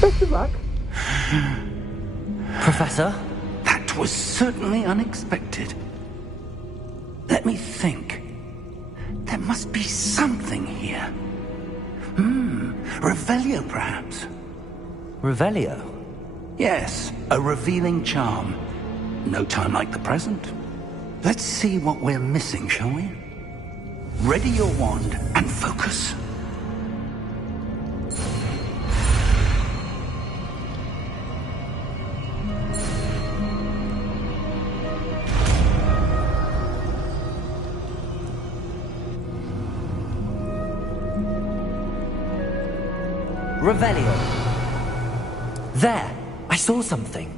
Best of luck. Professor? That was certainly unexpected. Let me think. There must be something here. Revelio, perhaps. Revelio? Yes, a revealing charm. No time like the present. Let's see what we're missing, shall we? Ready your wand and focus. Revelio. There! I saw something.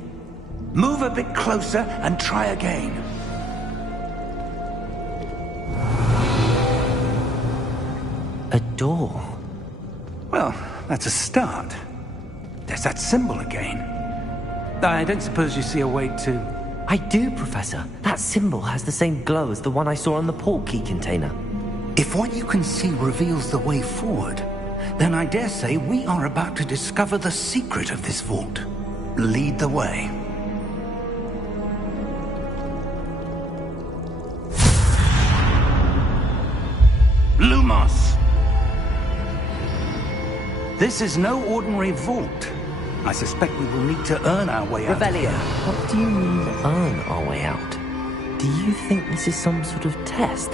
Move a bit closer and try again. A door. Well, that's a start. There's that symbol again. I don't suppose you see a way to... I do, Professor. That symbol has the same glow as the one I saw on the port key container. If what you can see reveals the way forward, then I dare say we are about to discover the secret of this vault. Lead the way. Lumos! This is no ordinary vault. I suspect we will need to earn our way out. Revelio, what do you mean, earn our way out? Do you think this is some sort of test?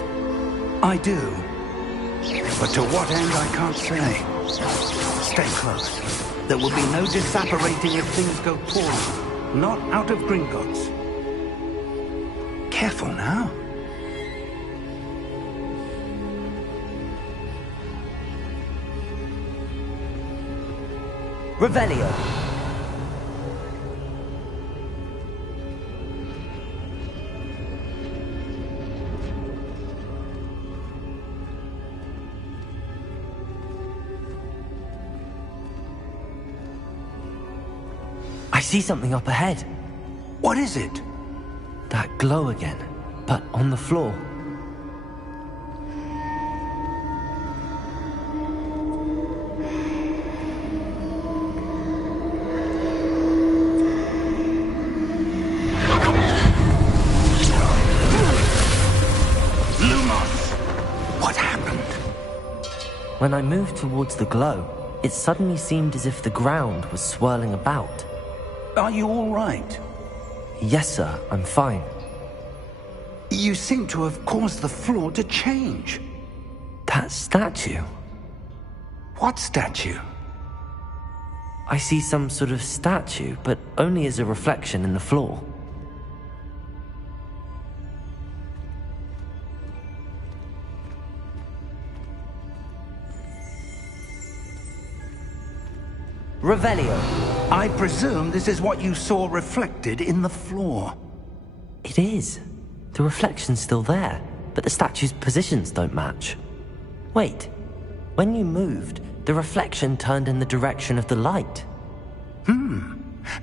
I do. But to what end, I can't say. Stay close. There will be no disapparating if things go poorly. Not out of Gringotts. Careful now. Revelio. I see something up ahead. What is it? That glow again, but on the floor. Lumos! What happened? When I moved towards the glow, it suddenly seemed as if the ground was swirling about. Are you all right? Yes, sir, I'm fine. You seem to have caused the floor to change. That statue? What statue? I see some sort of statue, but only as a reflection in the floor. Revelio. I presume this is what you saw reflected in the floor. It is. The reflection's still there, but the statue's positions don't match. Wait. When you moved, the reflection turned in the direction of the light.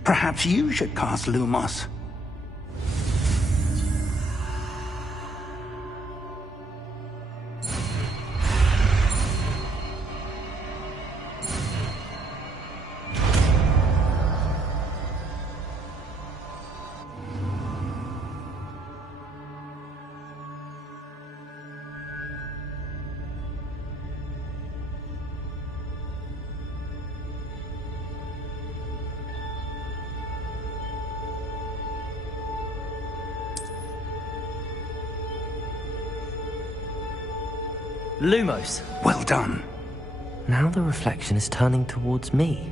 Perhaps you should cast Lumos. Lumos. Well done. Now the reflection is turning towards me.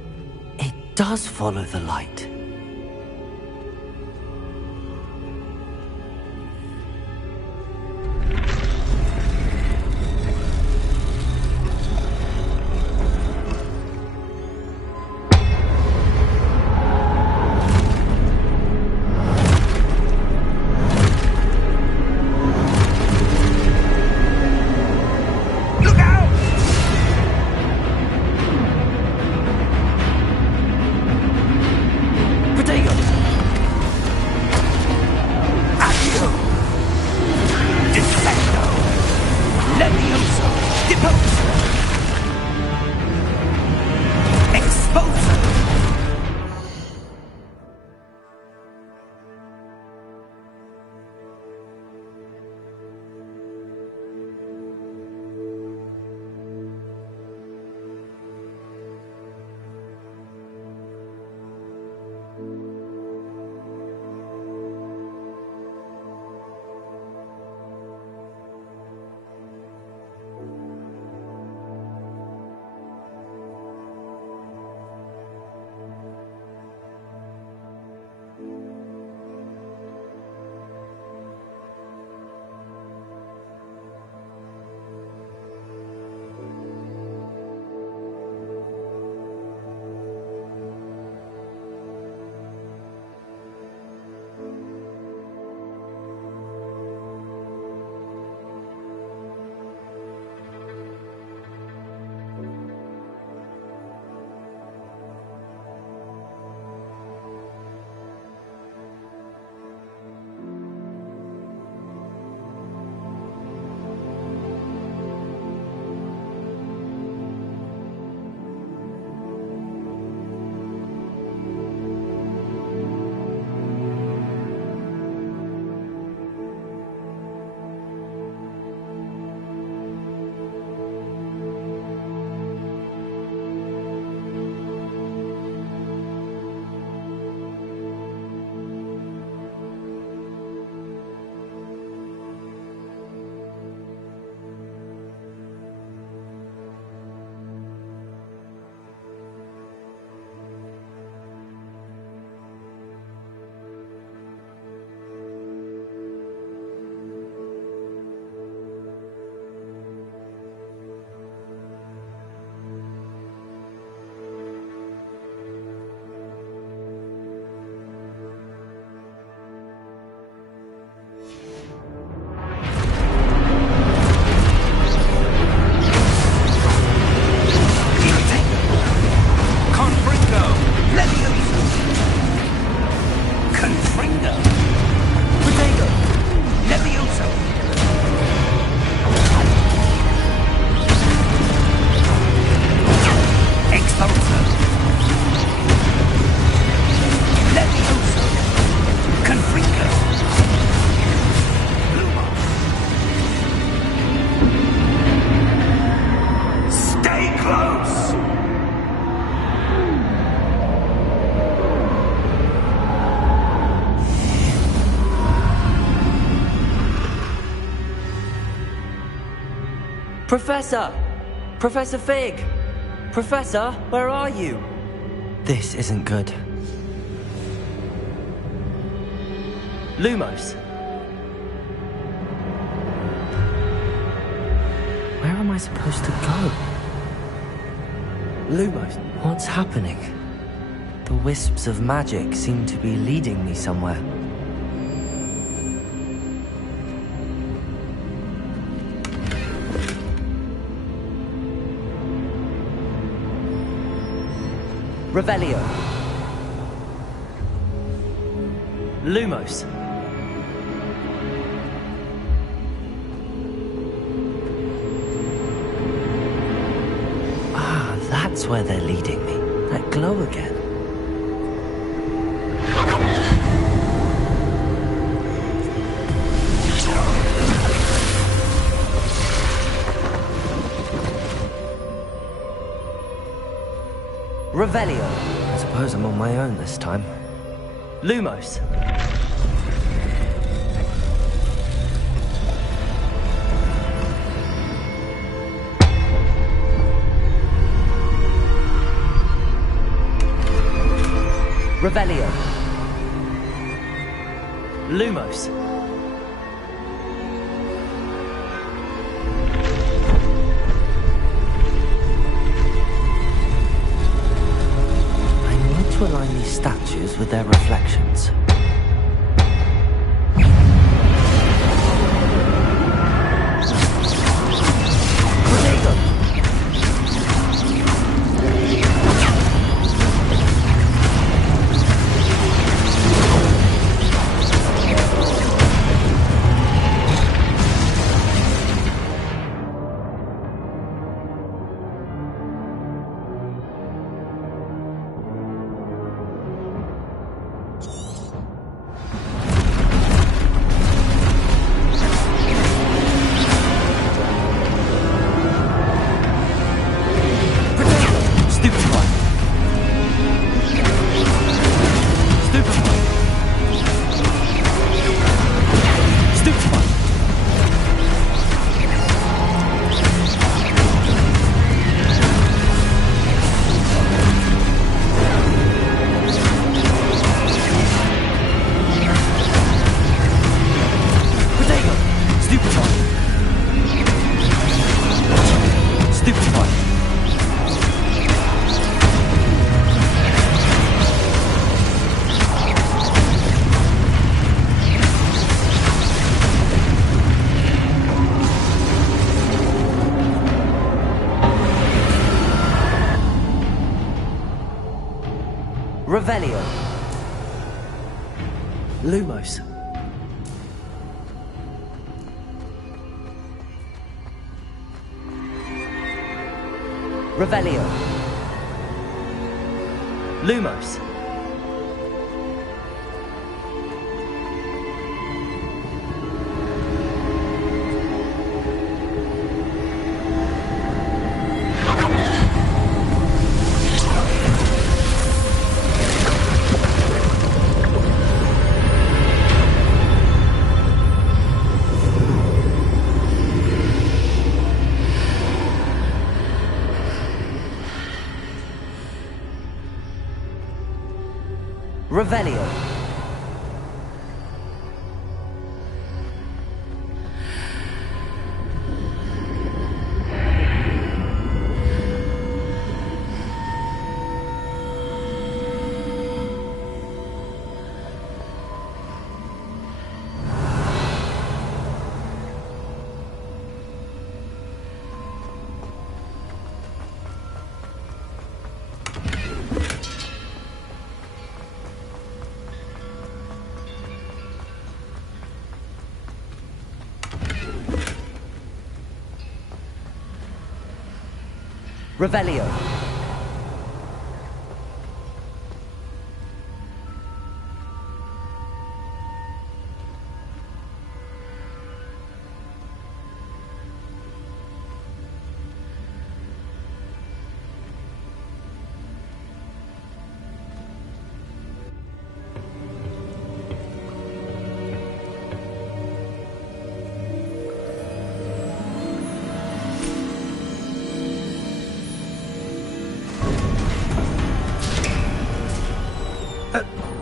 It does follow the light. Professor! Professor Fig! Professor, where are you? This isn't good. Lumos! Where am I supposed to go? Lumos, what's happening? The wisps of magic seem to be leading me somewhere. Revelio. Lumos. Ah, that's where they're leading me. That glow again. Revelio. I suppose I'm on my own this time. Lumos. Revelio. Lumos. To align these statues with their reflections. Revelio. Lumos. Revelio. Lumos. Revelio. Revelio.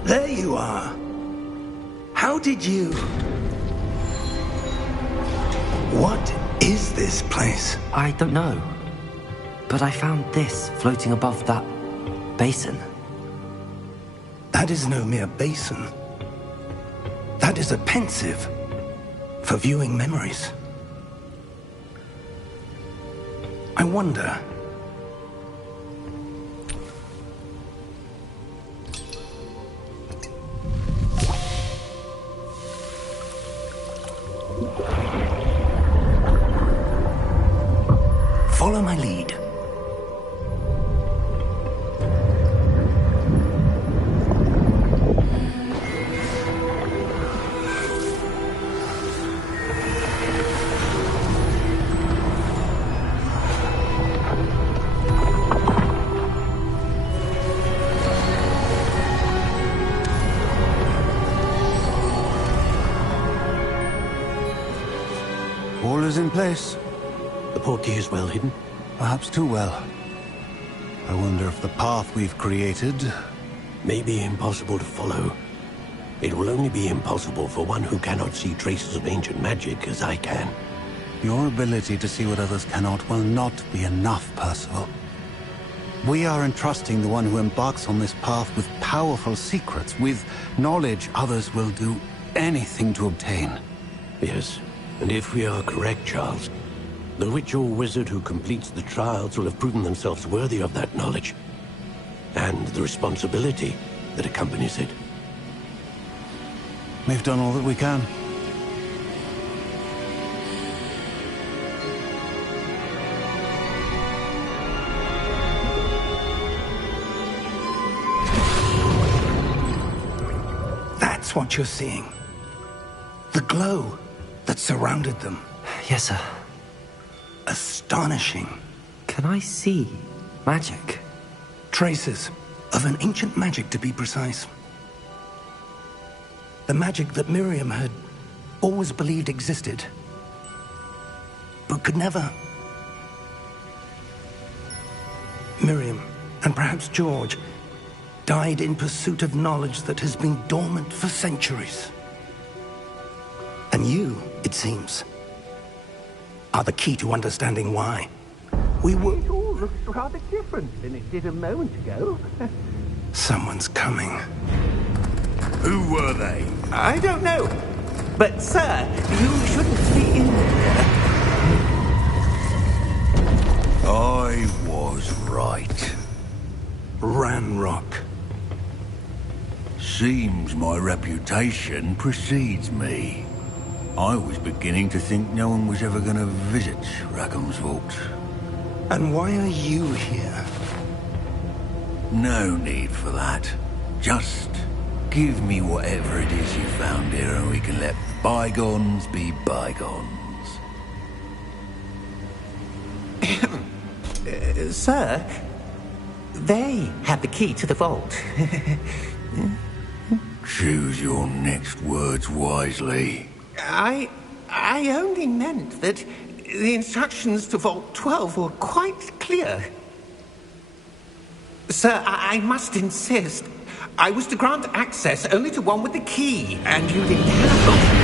There you are. How did you... What is this place? I don't know. But I found this floating above that basin. That is no mere basin. That is a pensive for viewing memories. I wonder... Follow my lead. All is in place. The portkey is well hidden. Perhaps too well. I wonder if the path we've created... May be impossible to follow. It will only be impossible for one who cannot see traces of ancient magic as I can. Your ability to see what others cannot will not be enough, Percival. We are entrusting the one who embarks on this path with powerful secrets, with knowledge others will do anything to obtain. Yes, and if we are correct, Charles, the witch or wizard who completes the trials will have proven themselves worthy of that knowledge, and the responsibility that accompanies it. We've done all that we can. That's what you're seeing. The glow that surrounded them. Yes, sir. Astonishing. Can I see magic? Traces of an ancient magic, to be precise. The magic that Miriam had always believed existed, but could never. Miriam, and perhaps George, died in pursuit of knowledge that has been dormant for centuries. And you, it seems, are the key to understanding why. We were... It all looks rather different than it did a moment ago. Someone's coming. Who were they? I don't know. But, sir, you shouldn't be in there. I was right. Ranrock. Seems my reputation precedes me. I was beginning to think no one was ever going to visit Rackham's Vault. And why are you here? No need for that. Just give me whatever it is you found here and we can let bygones be bygones. Sir, they have the key to the vault. Choose your next words wisely. I only meant that the instructions to Vault 12 were quite clear. Sir, I must insist. I was to grant access only to one with the key, and you didn't have.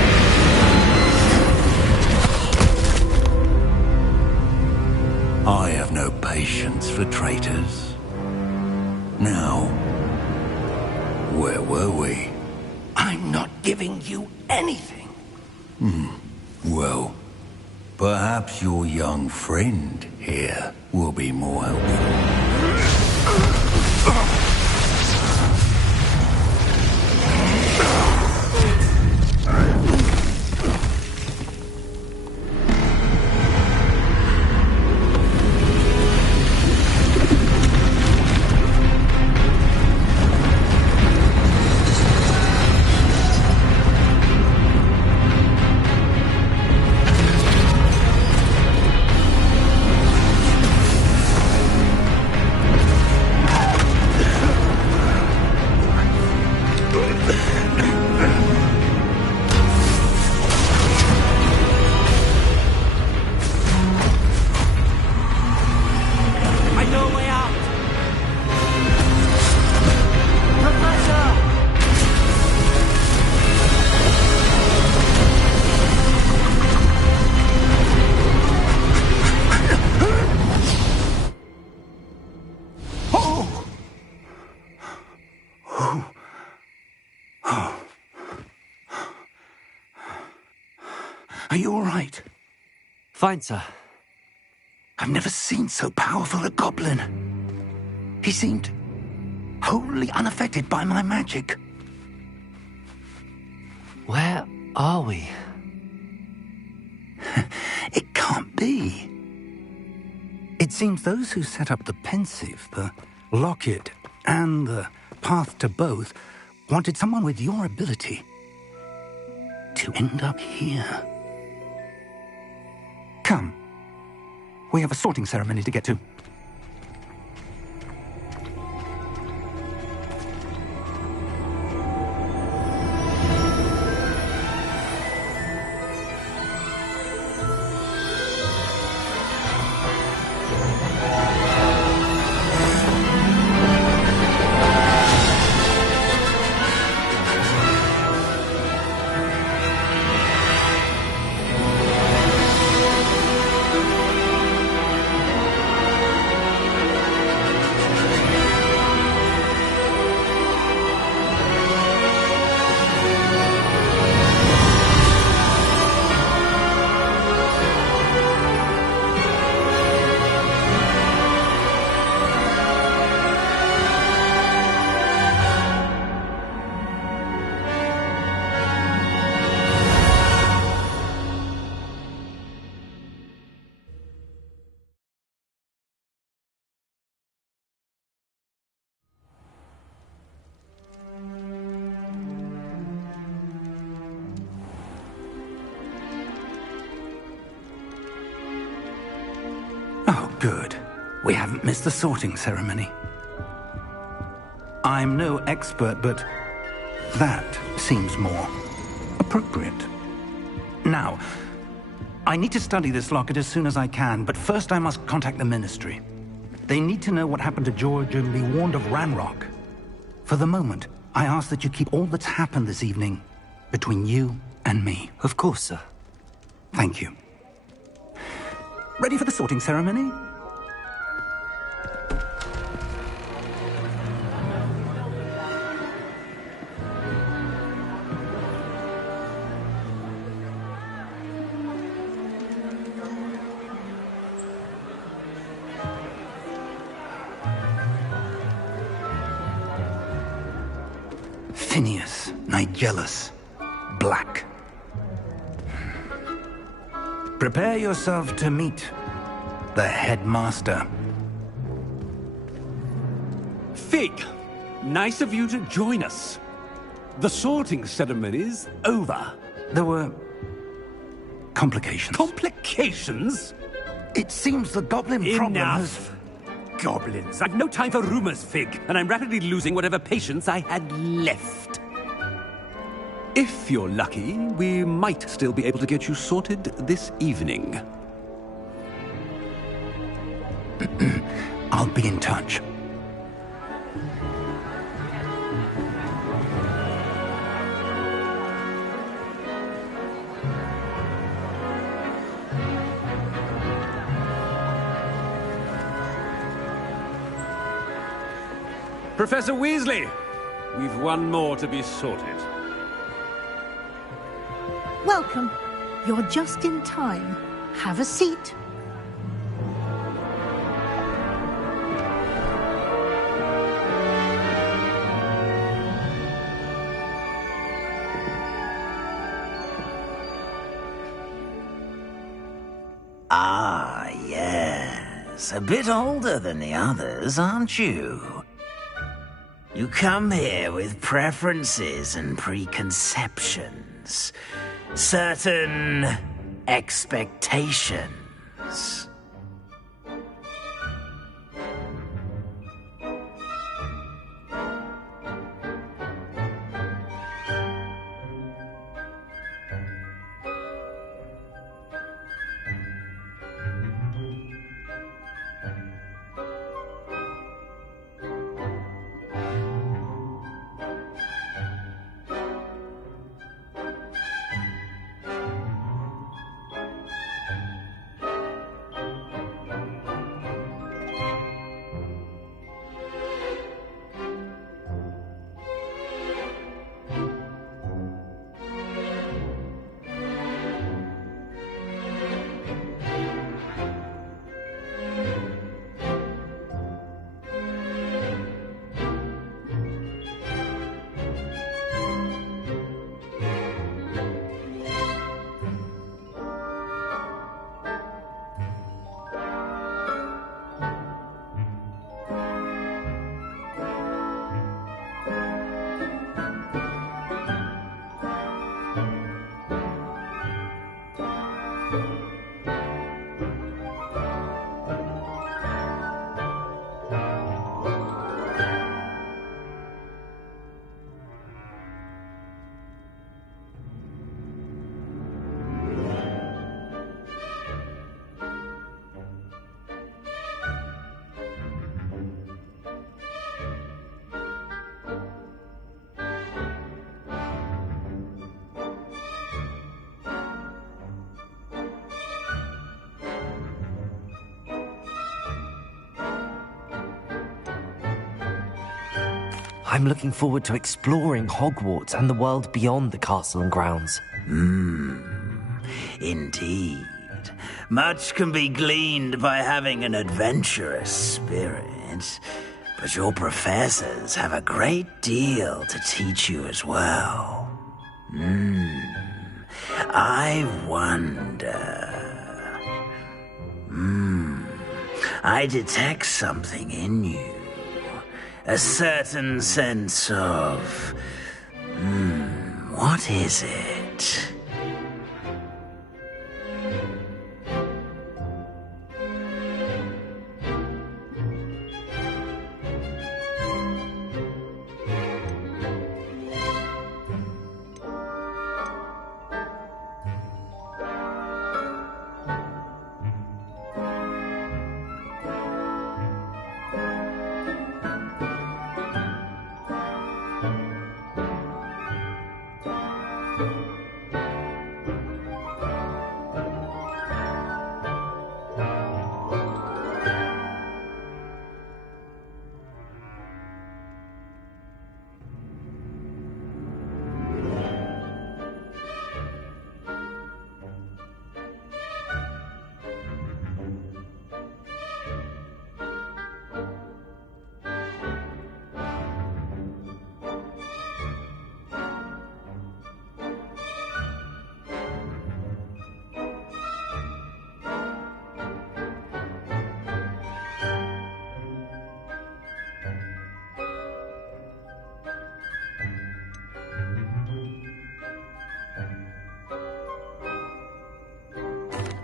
I have no patience for traitors. Now, where were we? I'm not giving you anything. Well, perhaps your young friend here will be more helpful. Oh. Oh. Are you all right? Fine, sir. I've never seen so powerful a goblin. He seemed wholly unaffected by my magic. Where are we? It can't be. It seems those who set up the pensive, the locket, and the path to both wanted someone with your ability to end up here. Come. We have a sorting ceremony to get to. Oh, good. We haven't missed the sorting ceremony. I'm no expert, but that seems more appropriate. Now, I need to study this locket as soon as I can, but first I must contact the Ministry. They need to know what happened to George and be warned of Ranrock. For the moment, I ask that you keep all that's happened this evening between you and me. Of course, sir. Thank you. Ready for the sorting ceremony? Phineas, Nigellus, Black. Prepare yourself to meet the headmaster. Fig, nice of you to join us. The sorting ceremony's over. There were complications. Complications? It seems the goblin problem has... Enough. Goblins. I've no time for rumors, Fig, and I'm rapidly losing whatever patience I had left. If you're lucky, we might still be able to get you sorted this evening. I'll be in touch. Professor Weasley, we've one more to be sorted. Welcome. You're just in time. Have a seat. Ah, yes. A bit older than the others, aren't you? You come here with preferences and preconceptions. Certain expectations. I'm looking forward to exploring Hogwarts and the world beyond the castle and grounds. Indeed. Much can be gleaned by having an adventurous spirit, but your professors have a great deal to teach you as well. I wonder... I detect something in you. A certain sense of... what is it?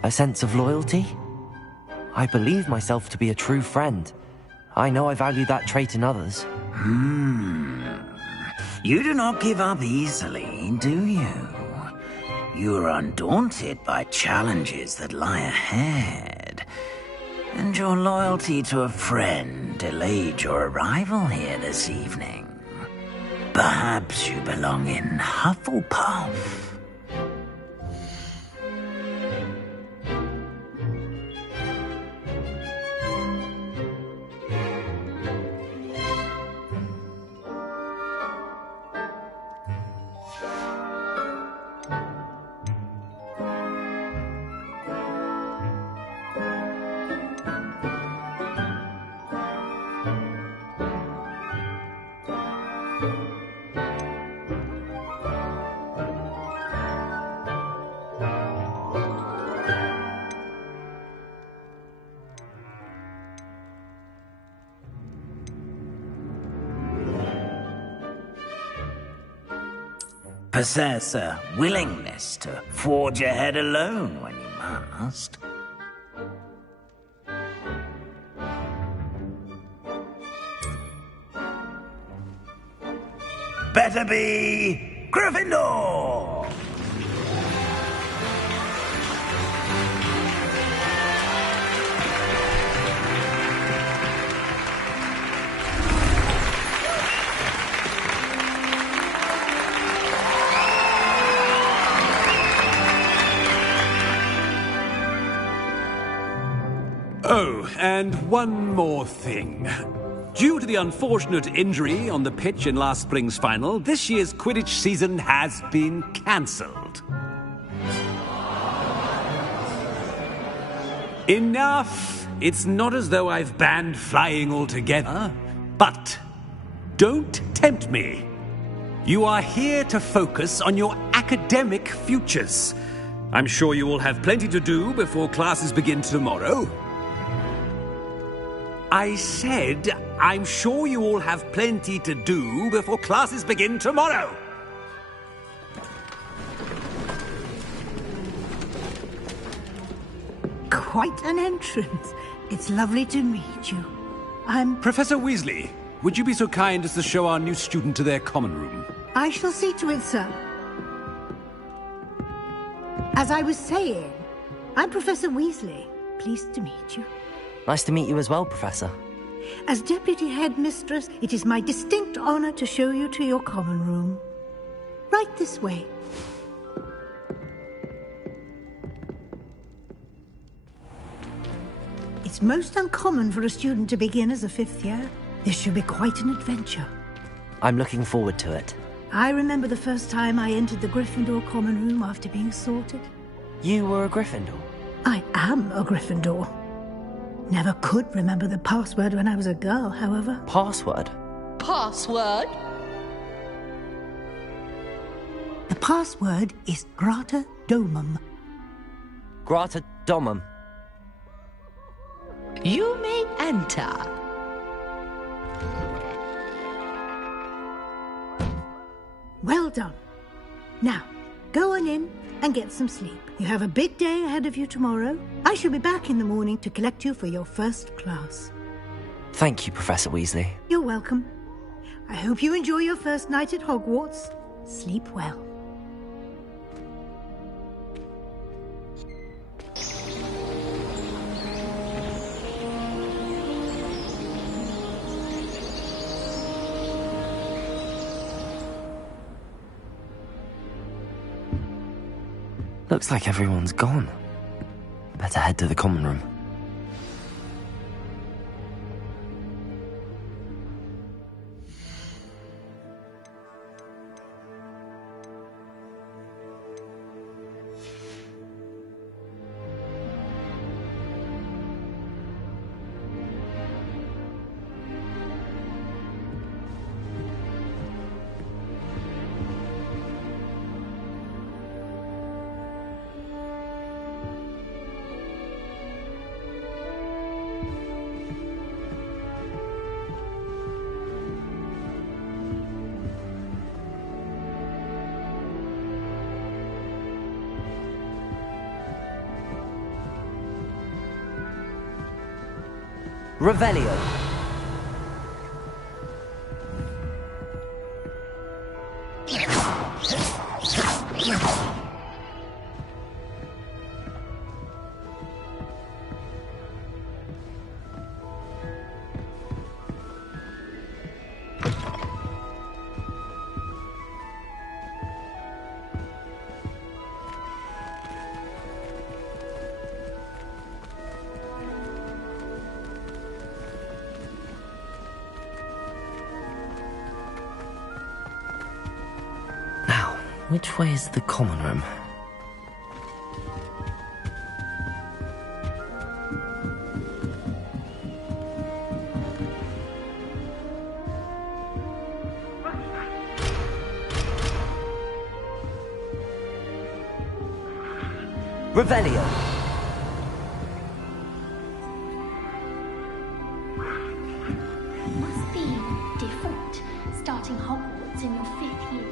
A sense of loyalty? I believe myself to be a true friend. I know I value that trait in others. You do not give up easily, do you? You are undaunted by challenges that lie ahead. And your loyalty to a friend delayed your arrival here this evening. Perhaps you belong in Hufflepuff. Possess a willingness to forge ahead alone when you must. Better be Gryffindor! Oh, and one more thing. Due to the unfortunate injury on the pitch in last spring's final, this year's Quidditch season has been cancelled. Enough! It's not as though I've banned flying altogether, but don't tempt me. You are here to focus on your academic futures. I'm sure you will have plenty to do before classes begin tomorrow. I said, I'm sure you all have plenty to do before classes begin tomorrow. Quite an entrance. It's lovely to meet you. I'm... Professor Weasley, would you be so kind as to show our new student to their common room? I shall see to it, sir. As I was saying, I'm Professor Weasley. Pleased to meet you. Nice to meet you as well, Professor. As Deputy Headmistress, it is my distinct honor to show you to your common room. Right this way. It's most uncommon for a student to begin as a fifth year. This should be quite an adventure. I'm looking forward to it. I remember the first time I entered the Gryffindor common room after being sorted. You were a Gryffindor? I am a Gryffindor. Never could remember the password when I was a girl, however. Password? Password? The password is Grata Domum. Grata Domum. You may enter. Well done. Now, go on in and get some sleep. You have a big day ahead of you tomorrow. I shall be back in the morning to collect you for your first class. Thank you, Professor Weasley. You're welcome. I hope you enjoy your first night at Hogwarts. Sleep well. Looks like everyone's gone. Better head to the common room. Revelio. Which way is the common room? Revelio. Must be different, starting Hogwarts in your 5th year.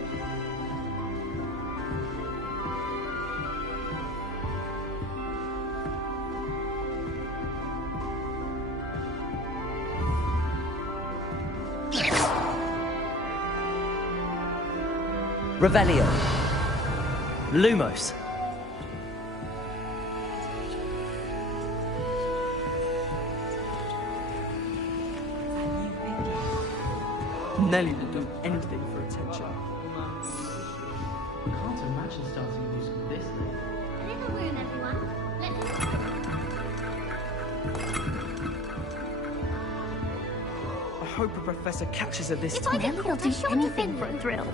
Revelio. Lumos. Nelly will do anything for attention. Can't imagine starting musical this late. A little room, everyone. I hope a professor catches her this If I time. get caught, I'll do anything for a thrill.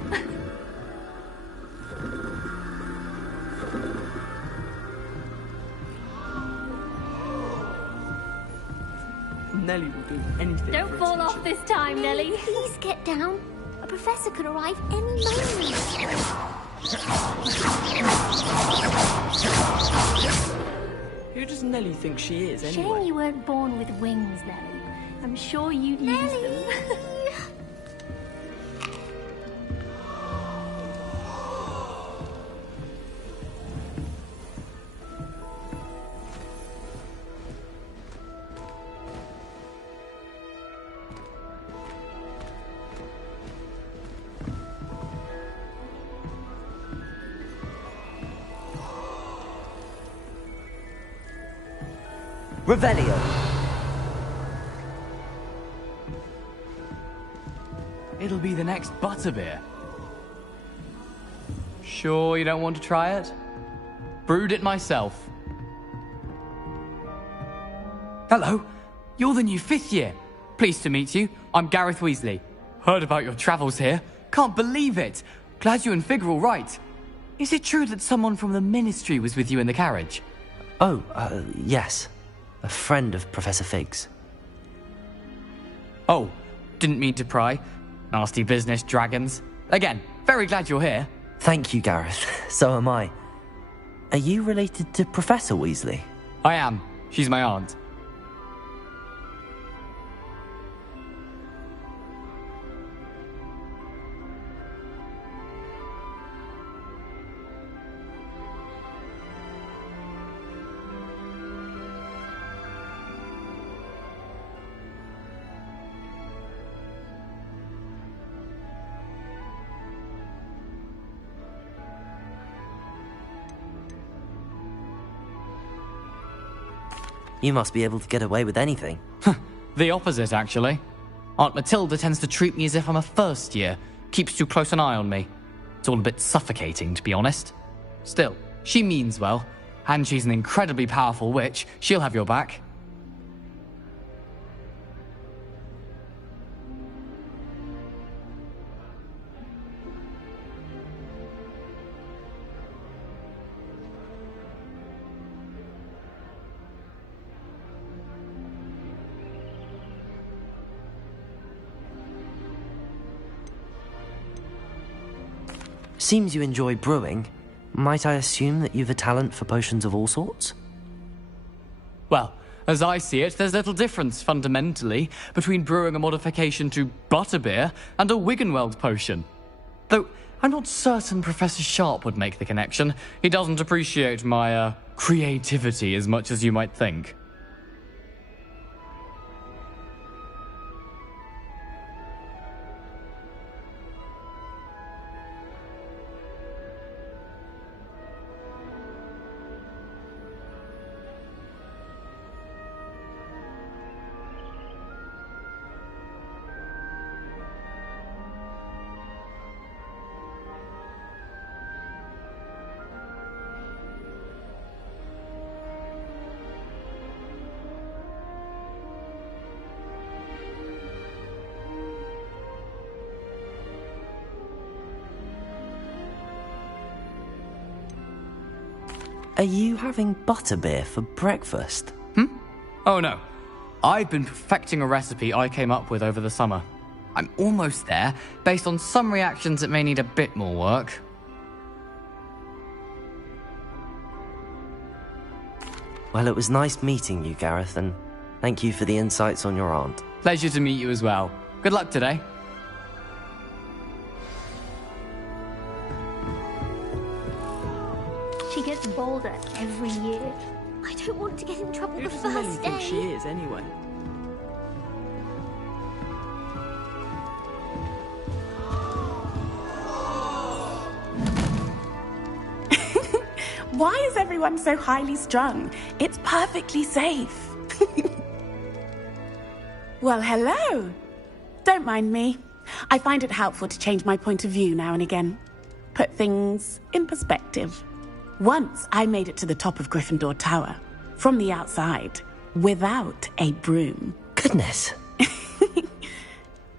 Nelly will do anything. Don't fall off this time, Nelly. Please get down. A professor could arrive any moment. Who does Nelly think she is, anyway? Shame you weren't born with wings, Nelly. I'm sure you'd use them. Revelio. It'll be the next butterbeer. Sure you don't want to try it? Brewed it myself. Hello, you're the new 5th year. Pleased to meet you. I'm Gareth Weasley. Heard about your travels here. Can't believe it. Glad you and Fig are all right. Is it true that someone from the Ministry was with you in the carriage? Oh, yes. A friend of Professor Fig's. Oh, didn't mean to pry. Nasty business, dragons. Again, very glad you're here. Thank you, Gareth. So am I. Are you related to Professor Weasley? I am. She's my aunt. You must be able to get away with anything. The opposite, actually. Aunt Matilda tends to treat me as if I'm a first year. Keeps too close an eye on me. It's all a bit suffocating, to be honest. Still, she means well. And she's an incredibly powerful witch. She'll have your back. Seems you enjoy brewing. Might I assume that you've a talent for potions of all sorts? Well, as I see it, there's little difference, fundamentally, between brewing a modification to butterbeer and a Wiggenweld potion. Though, I'm not certain Professor Sharp would make the connection. He doesn't appreciate my, creativity as much as you might think. Are you having butterbeer for breakfast? Oh no. I've been perfecting a recipe I came up with over the summer. I'm almost there, based on some reactions that may need a bit more work. Well, it was nice meeting you, Gareth, and thank you for the insights on your aunt. Pleasure to meet you as well. Good luck today. She gets bolder every year. I don't want to get in trouble the first day. She is, anyway. Why is everyone so highly strung? It's perfectly safe. Well, hello. Don't mind me. I find it helpful to change my point of view now and again. Put things in perspective. Once I made it to the top of Gryffindor Tower, from the outside, without a broom. Goodness.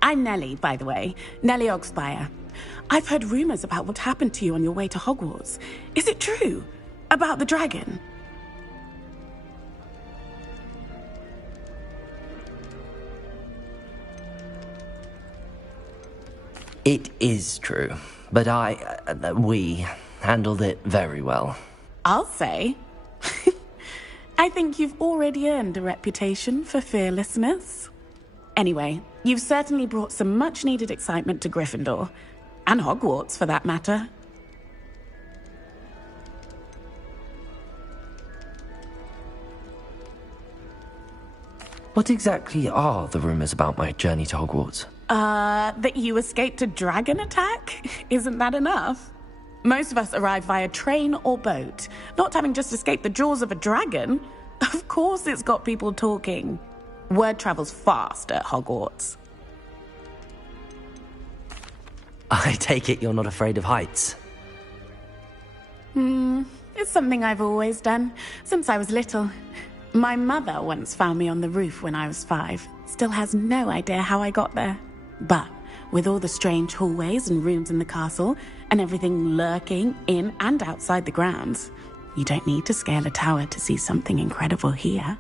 I'm Nellie, by the way. Nellie Ogspire. I've heard rumors about what happened to you on your way to Hogwarts. Is it true? About the dragon? It is true, but we handled it very well. I'll say. I think you've already earned a reputation for fearlessness. Anyway, you've certainly brought some much-needed excitement to Gryffindor. And Hogwarts, for that matter. What exactly are the rumors about my journey to Hogwarts? That you escaped a dragon attack? Isn't that enough? Most of us arrive via train or boat, not having just escaped the jaws of a dragon. Of course it's got people talking. Word travels fast at Hogwarts. I take it you're not afraid of heights? It's something I've always done, since I was little. My mother once found me on the roof when I was 5. Still has no idea how I got there. But with all the strange hallways and rooms in the castle, and everything lurking in and outside the grounds. You don't need to scale a tower to see something incredible here.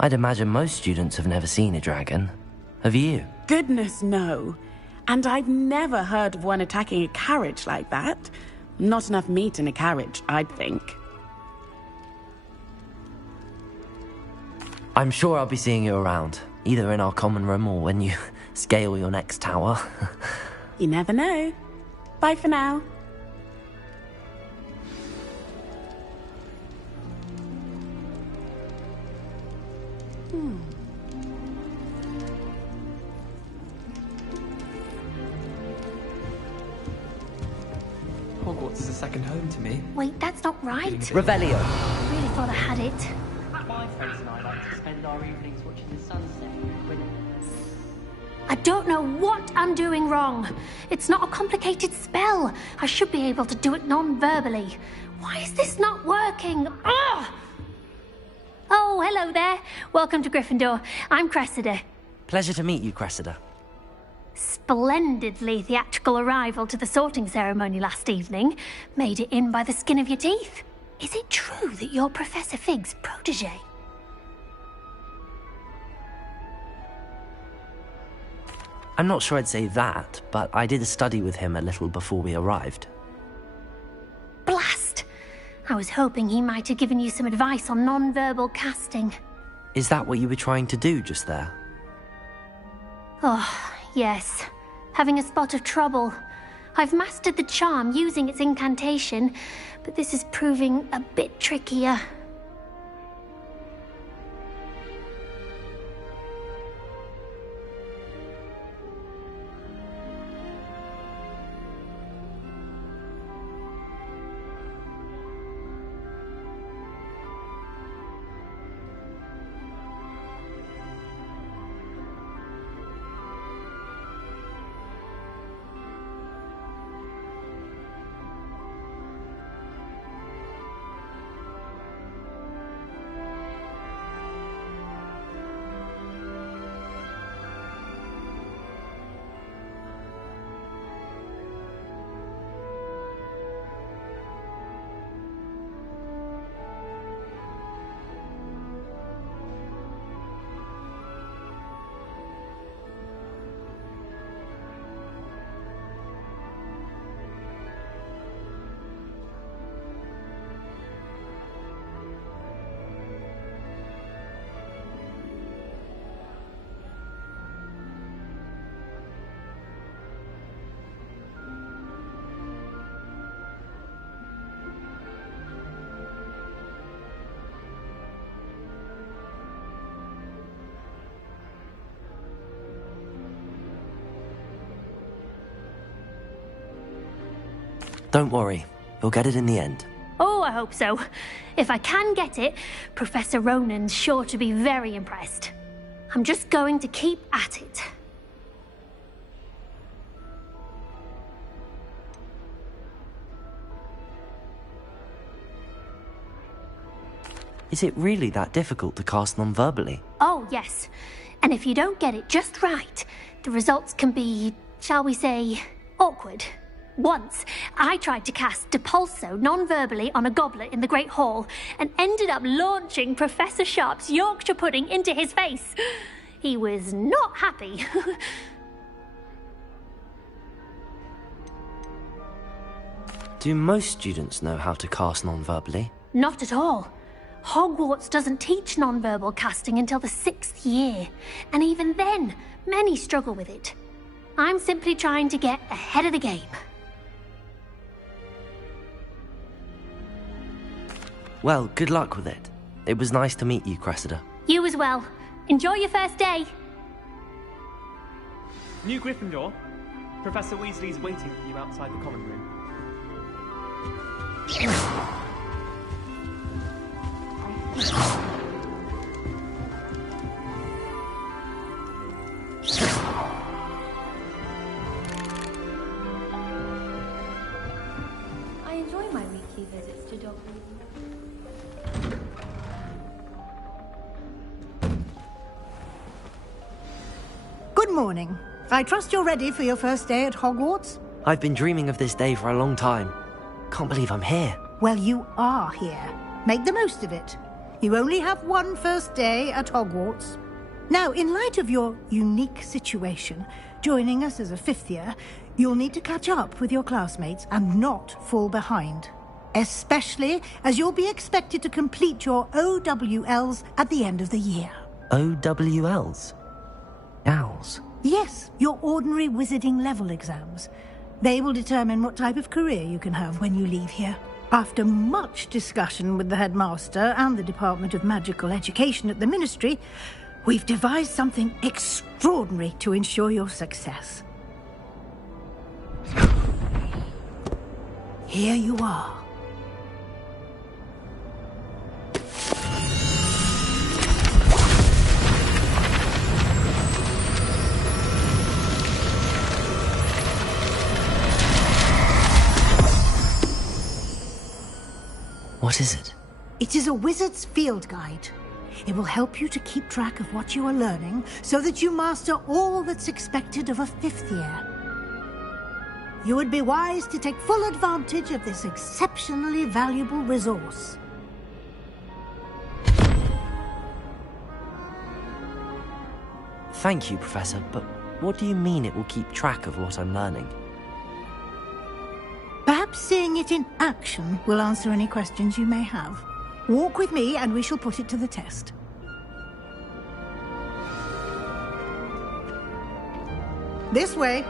I'd imagine most students have never seen a dragon. Have you? Goodness, no. And I've never heard of one attacking a carriage like that. Not enough meat in a carriage, I'd think. I'm sure I'll be seeing you around, either in our common room or when you scale your next tower. You never know. Bye for now. Hogwarts is a second home to me. Wait, that's not right. Revelio. I really thought I had it. My friends and I like to spend our evenings watching the sunset. I don't know what I'm doing wrong. It's not a complicated spell. I should be able to do it non-verbally. Why is this not working? Ugh! Oh, hello there. Welcome to Gryffindor. I'm Cressida. Pleasure to meet you, Cressida. Splendidly theatrical arrival to the sorting ceremony last evening. Made it in by the skin of your teeth. Is it true that you're Professor Fig's protege? I'm not sure I'd say that, but I did study with him a little before we arrived. Blast! I was hoping he might have given you some advice on non-verbal casting. Is that what you were trying to do just there? Oh, yes. Having a spot of trouble. I've mastered the charm using its incantation, but this is proving a bit trickier. Don't worry, you'll get it in the end. Oh, I hope so. If I can get it, Professor Ronan's sure to be very impressed. I'm just going to keep at it. Is it really that difficult to cast non-verbally? Oh, yes. And if you don't get it just right, the results can be, shall we say, awkward. Once, I tried to cast Depulso non-verbally on a goblet in the Great Hall and ended up launching Professor Sharp's Yorkshire pudding into his face. He was not happy. Do most students know how to cast non-verbally? Not at all. Hogwarts doesn't teach non-verbal casting until the 6th year, and even then, many struggle with it. I'm simply trying to get ahead of the game. Well, good luck with it. It was nice to meet you, Cressida. You as well. Enjoy your first day. New Gryffindor. Professor Weasley's waiting for you outside the common room. Good morning. I trust you're ready for your first day at Hogwarts? I've been dreaming of this day for a long time. Can't believe I'm here. Well, you are here. Make the most of it. You only have one first day at Hogwarts. Now, in light of your unique situation, joining us as a fifth year, you'll need to catch up with your classmates and not fall behind. Especially as you'll be expected to complete your OWLs at the end of the year. OWLs? Owls? Yes, your ordinary wizarding level exams. They will determine what type of career you can have when you leave here. After much discussion with the headmaster and the Department of Magical Education at the Ministry, we've devised something extraordinary to ensure your success. Here you are. What is it? It is a wizard's field guide. It will help you to keep track of what you are learning so that you master all that's expected of a fifth year. You would be wise to take full advantage of this exceptionally valuable resource. Thank you, Professor, but what do you mean it will keep track of what I'm learning? Perhaps seeing it in action will answer any questions you may have. Walk with me and we shall put it to the test. This way.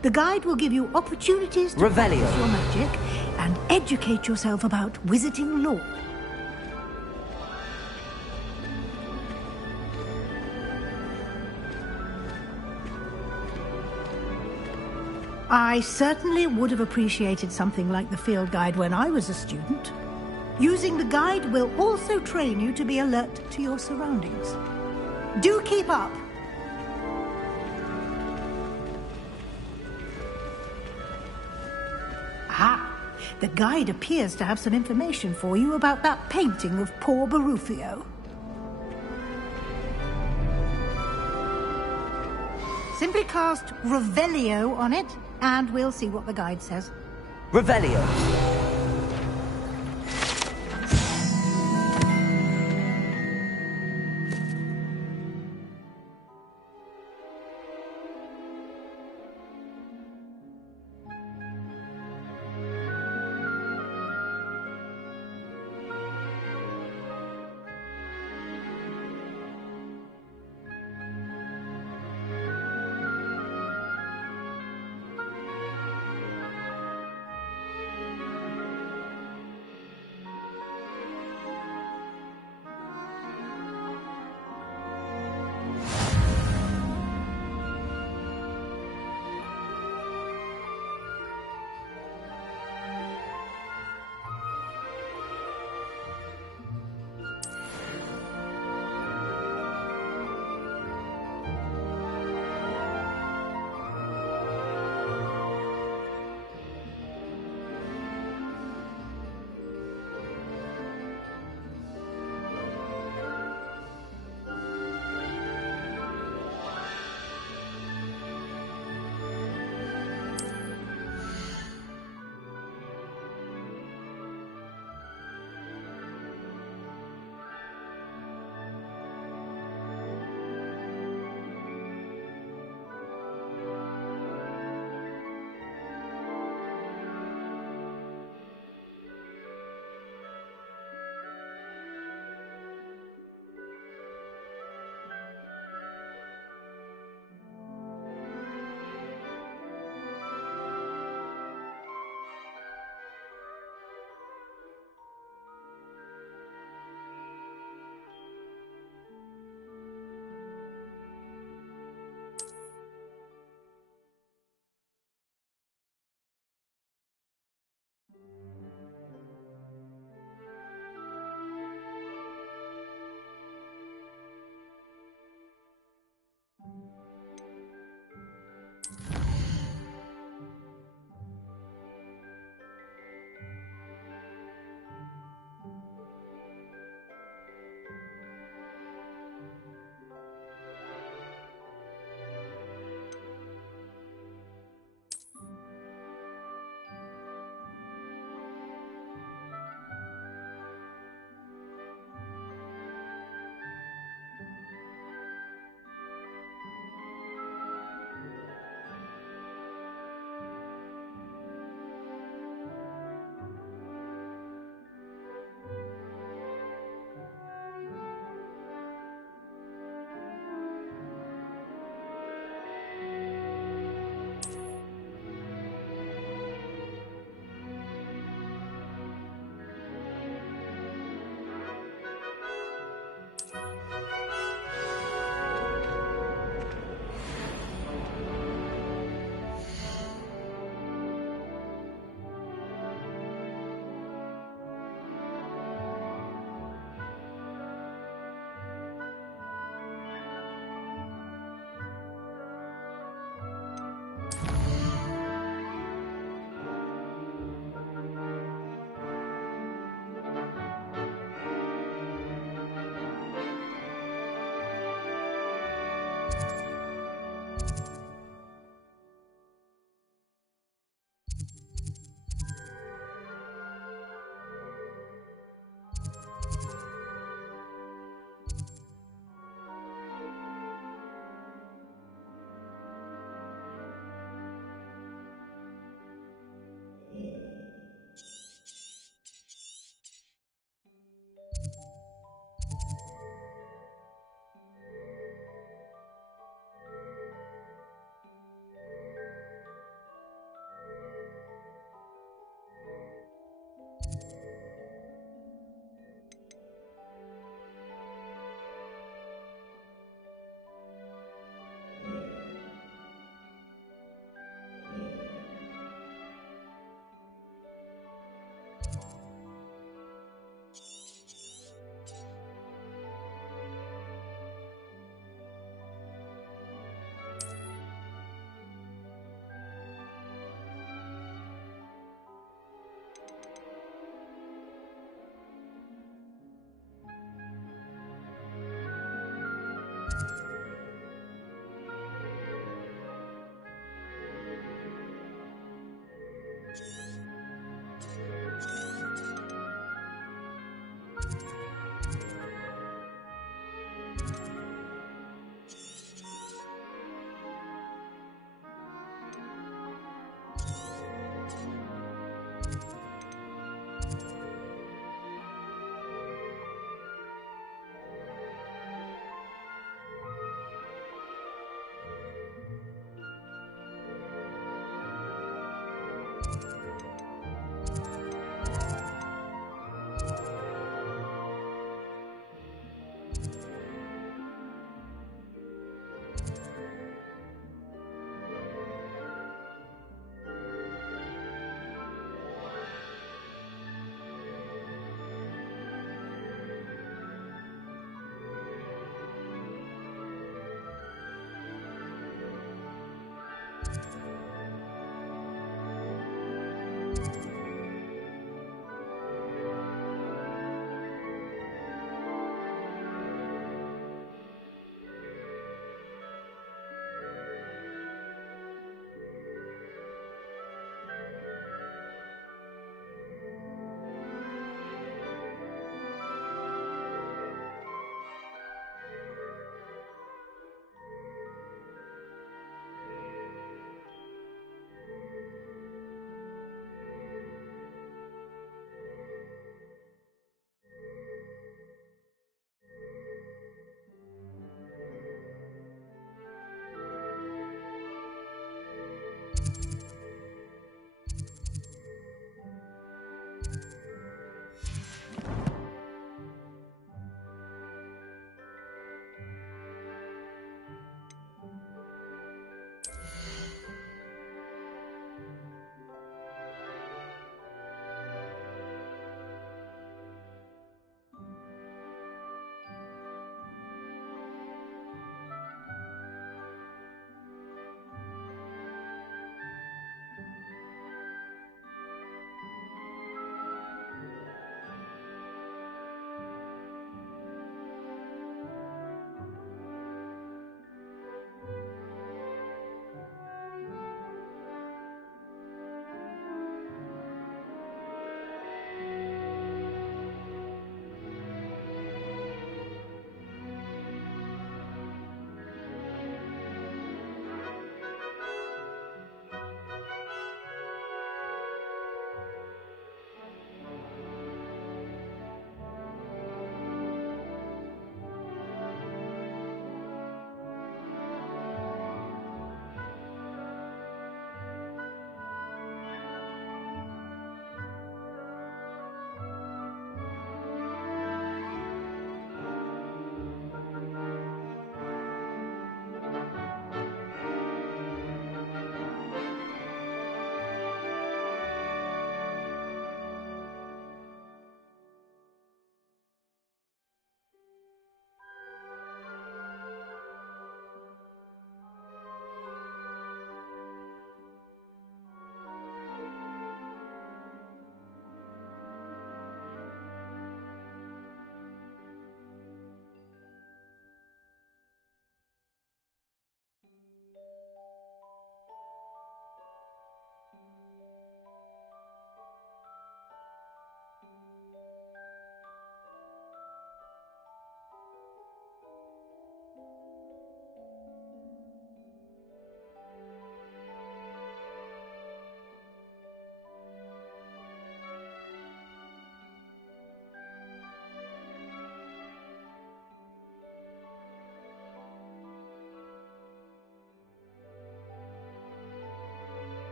The guide will give you opportunities to practice your magic and educate yourself about wizarding lore. I certainly would have appreciated something like the field guide when I was a student. Using the guide will also train you to be alert to your surroundings. Do keep up! Ah, the guide appears to have some information for you about that painting of poor Barufio. Simply cast Revelio on it, and we'll see what the guide says. Revelio.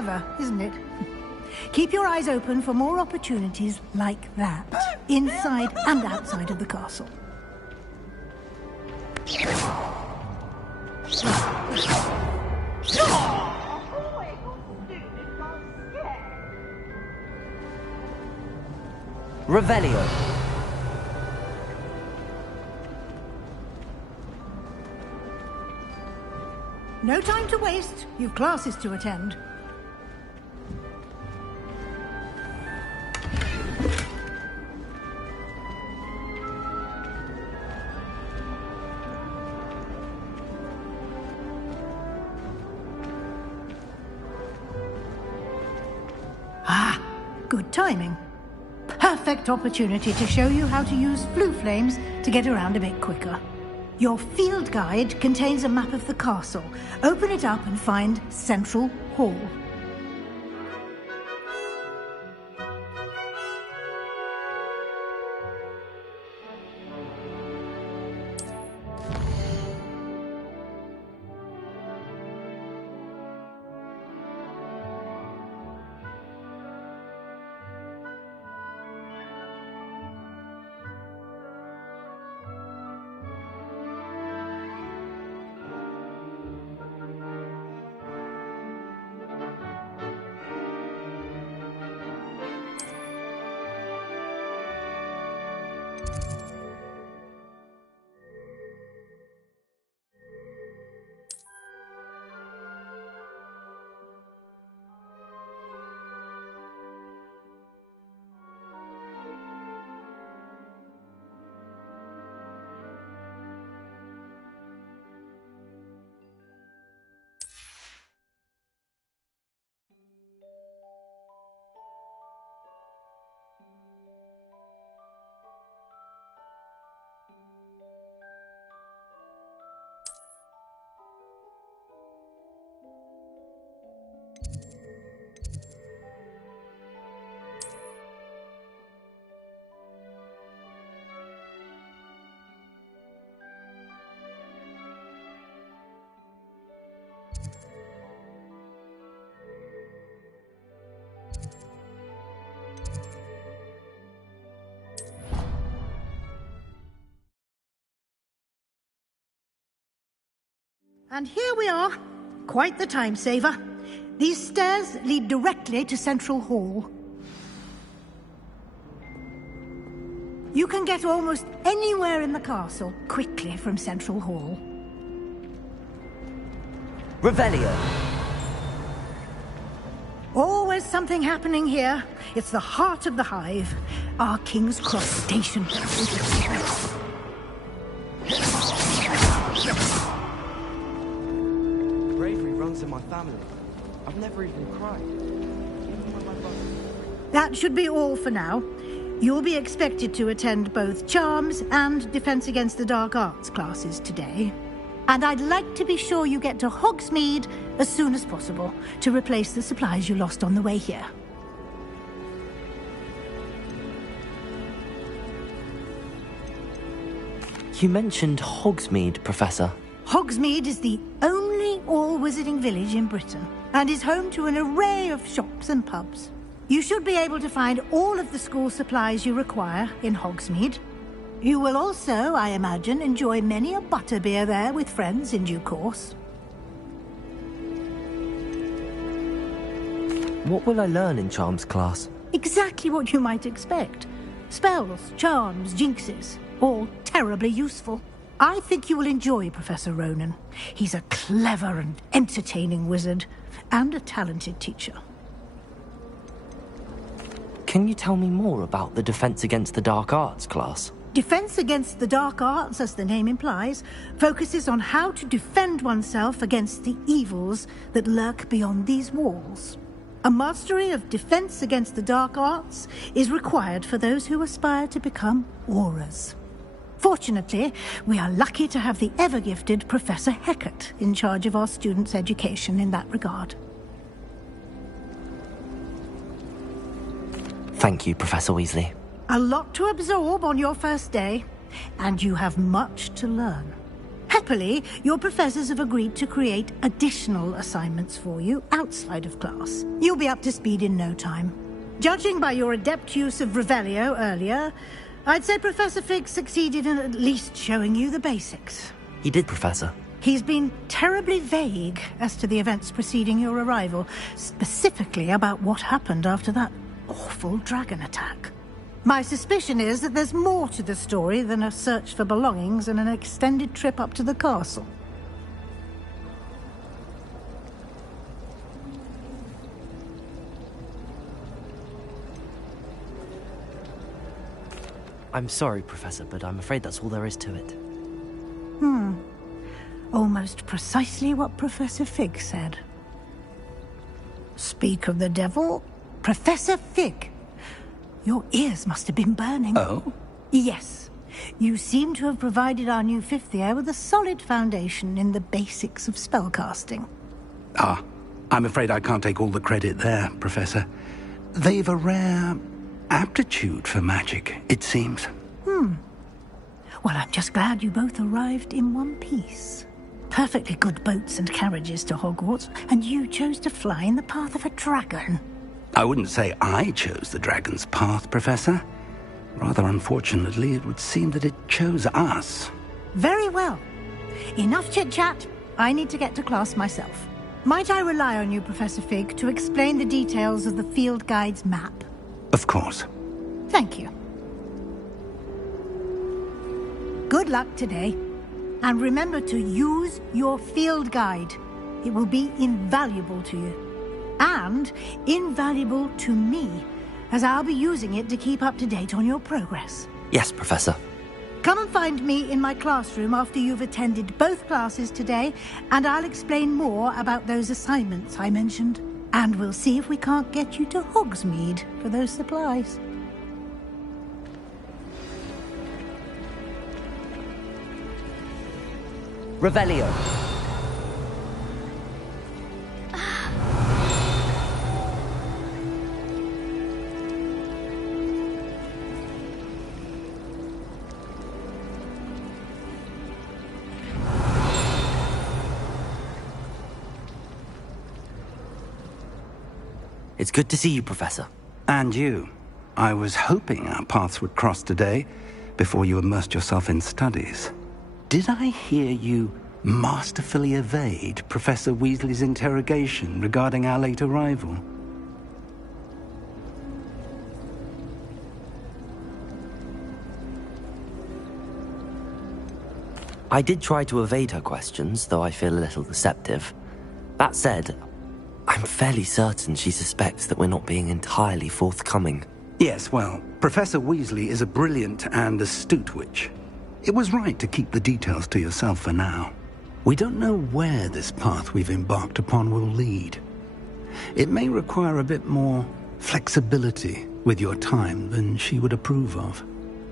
Clever, isn't it? Keep your eyes open for more opportunities like that, inside and outside of the castle. Revelio. No time to waste. You've classes to attend. Ah, good timing. Perfect opportunity to show you how to use flue flames to get around a bit quicker. Your field guide contains a map of the castle. Open it up and find Central Hall. And here we are. Quite the time saver. These stairs lead directly to Central Hall. You can get almost anywhere in the castle quickly from Central Hall. Revelio. Always something happening here. It's the heart of the hive. Our King's Cross Station. Bravery runs in my family. I've never even cried. That should be all for now. You'll be expected to attend both Charms and Defense Against the Dark Arts classes today. And I'd like to be sure you get to Hogsmeade as soon as possible to replace the supplies you lost on the way here. You mentioned Hogsmeade, Professor. Hogsmeade is the only all-wizarding village in Britain and is home to an array of shops and pubs. You should be able to find all of the school supplies you require in Hogsmeade. You will also, I imagine, enjoy many a butterbeer there with friends in due course. What will I learn in Charms class? Exactly what you might expect. Spells, charms, jinxes, all terribly useful. I think you will enjoy Professor Ronan. He's a clever and entertaining wizard, and a talented teacher. Can you tell me more about the Defense Against the Dark Arts class? Defense Against the Dark Arts, as the name implies, focuses on how to defend oneself against the evils that lurk beyond these walls. A mastery of Defense Against the Dark Arts is required for those who aspire to become Aurors. Fortunately, we are lucky to have the ever-gifted Professor Hecat in charge of our students' education in that regard. Thank you, Professor Weasley. A lot to absorb on your first day, and you have much to learn. Happily, your professors have agreed to create additional assignments for you outside of class. You'll be up to speed in no time. Judging by your adept use of Revelio earlier, I'd say Professor Fig succeeded in at least showing you the basics. He did, Professor. He's been terribly vague as to the events preceding your arrival, specifically about what happened after that awful dragon attack. My suspicion is that there's more to the story than a search for belongings and an extended trip up to the castle. I'm sorry, Professor, but I'm afraid that's all there is to it. Almost precisely what Professor Fig said. Speak of the devil, Professor Fig. Your ears must have been burning. Oh? Yes. You seem to have provided our new fifth year with a solid foundation in the basics of spellcasting. Ah, I'm afraid I can't take all the credit there, Professor. They've a rare aptitude for magic, it seems. Well, I'm just glad you both arrived in one piece. Perfectly good boats and carriages to Hogwarts, and you chose to fly in the path of a dragon. I wouldn't say I chose the dragon's path, Professor. Rather unfortunately, it would seem that it chose us. Very well. Enough chit-chat. I need to get to class myself. Might I rely on you, Professor Fig, to explain the details of the field guide's map? Of course. Thank you. Good luck today. And remember to use your field guide. It will be invaluable to you. And invaluable to me, as I'll be using it to keep up to date on your progress. Yes, Professor. Come and find me in my classroom after you've attended both classes today, and I'll explain more about those assignments I mentioned. And we'll see if we can't get you to Hogsmeade for those supplies. Revelio. It's good to see you, Professor. And you. I was hoping our paths would cross today, before you immersed yourself in studies. Did I hear you masterfully evade Professor Weasley's interrogation regarding our late arrival? I did try to evade her questions, though I feel a little deceptive. That said, I'm fairly certain she suspects that we're not being entirely forthcoming. Yes, well, Professor Weasley is a brilliant and astute witch. It was right to keep the details to yourself for now. We don't know where this path we've embarked upon will lead. It may require a bit more flexibility with your time than she would approve of.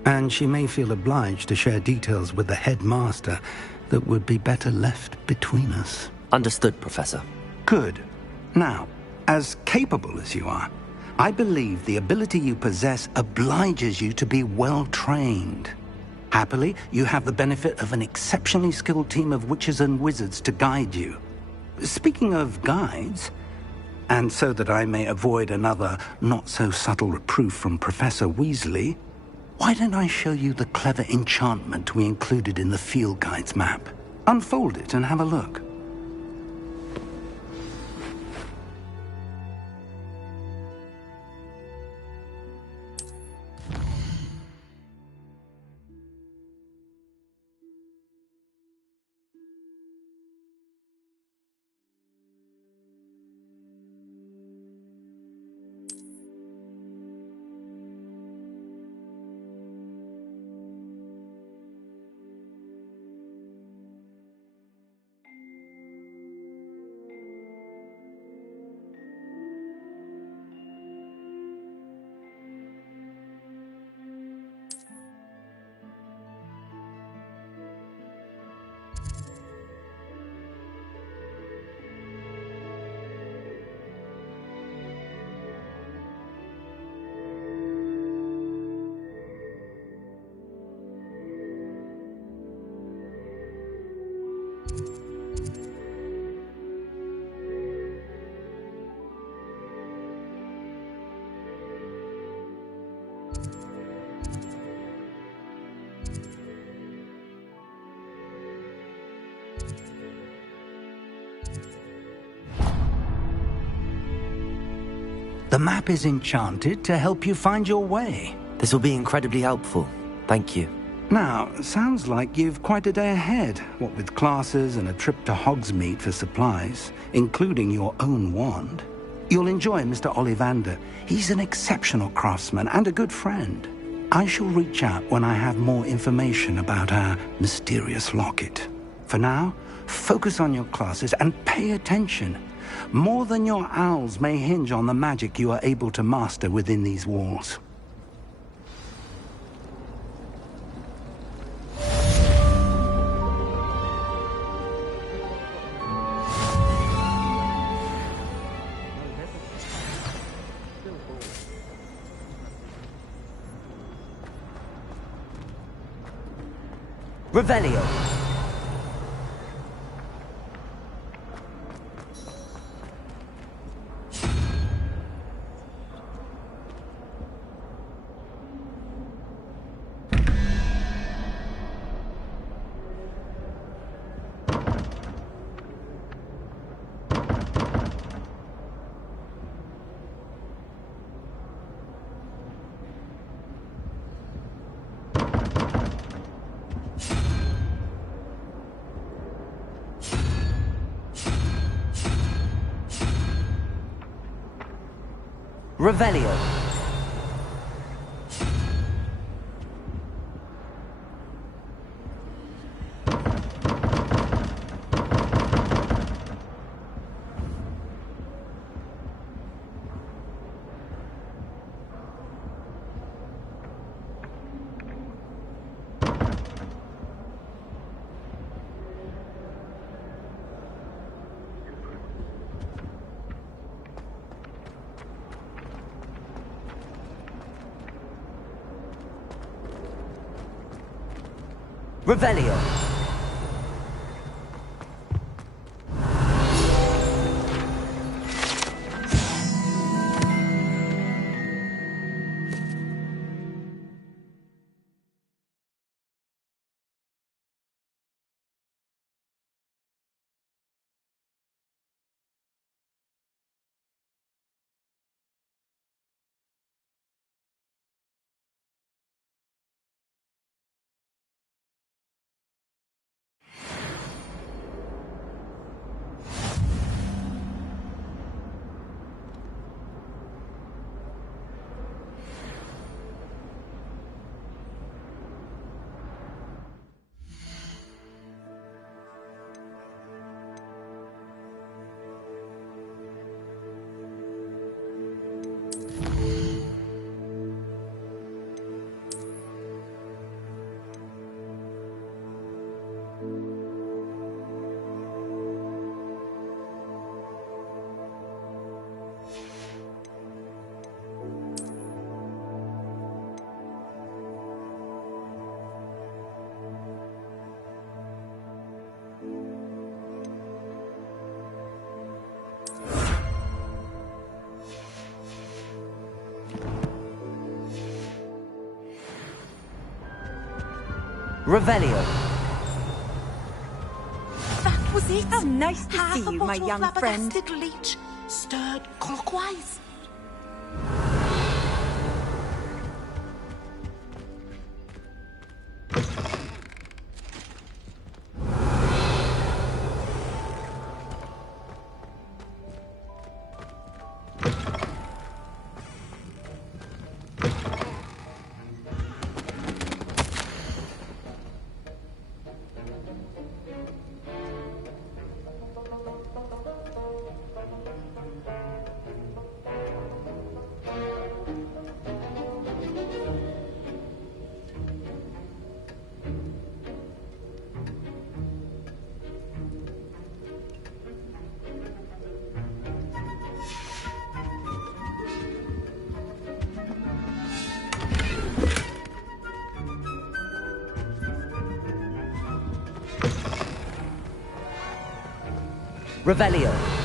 And she may feel obliged to share details with the headmaster that would be better left between us. Understood, Professor. Good. Now, as capable as you are, I believe the ability you possess obliges you to be well-trained. Happily, you have the benefit of an exceptionally skilled team of witches and wizards to guide you. Speaking of guides, and so that I may avoid another not-so-subtle reproof from Professor Weasley, why don't I show you the clever enchantment we included in the field guide's map? Unfold it and have a look. The map is enchanted to help you find your way. This will be incredibly helpful. Thank you. Now, sounds like you've quite a day ahead, what with classes and a trip to Hogsmeade for supplies, including your own wand. You'll enjoy Mr. Ollivander. He's an exceptional craftsman and a good friend. I shall reach out when I have more information about our mysterious locket. For now, focus on your classes and pay attention. More than your owls may hinge on the magic you are able to master within these walls. Revelio. Revelio. Revelio. Revelio. That was it. How nice to Half see a you, my bottle young of friend. flabbergasted leech, stirred clockwise. Revelio.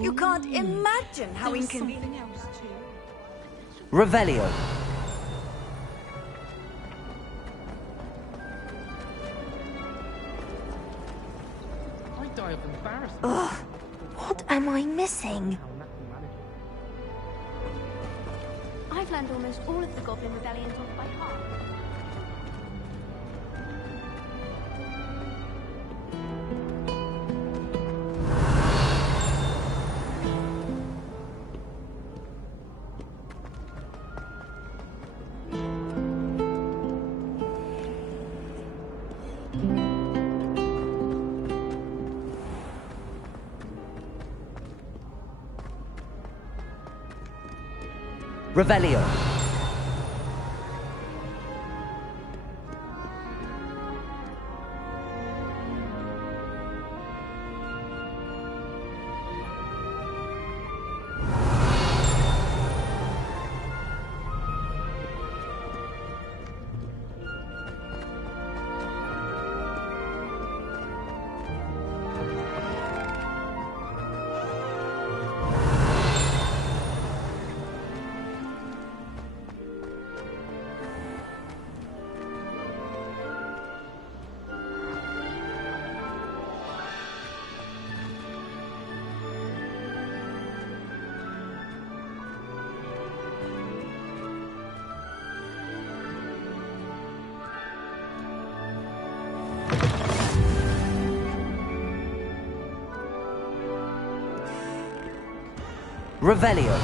You can't imagine how inconvenient. Revelio. I die of embarrassment. Ugh, what am I missing? I've learned almost all of the Goblin Rebellion off by heart. Revelio. Revelio.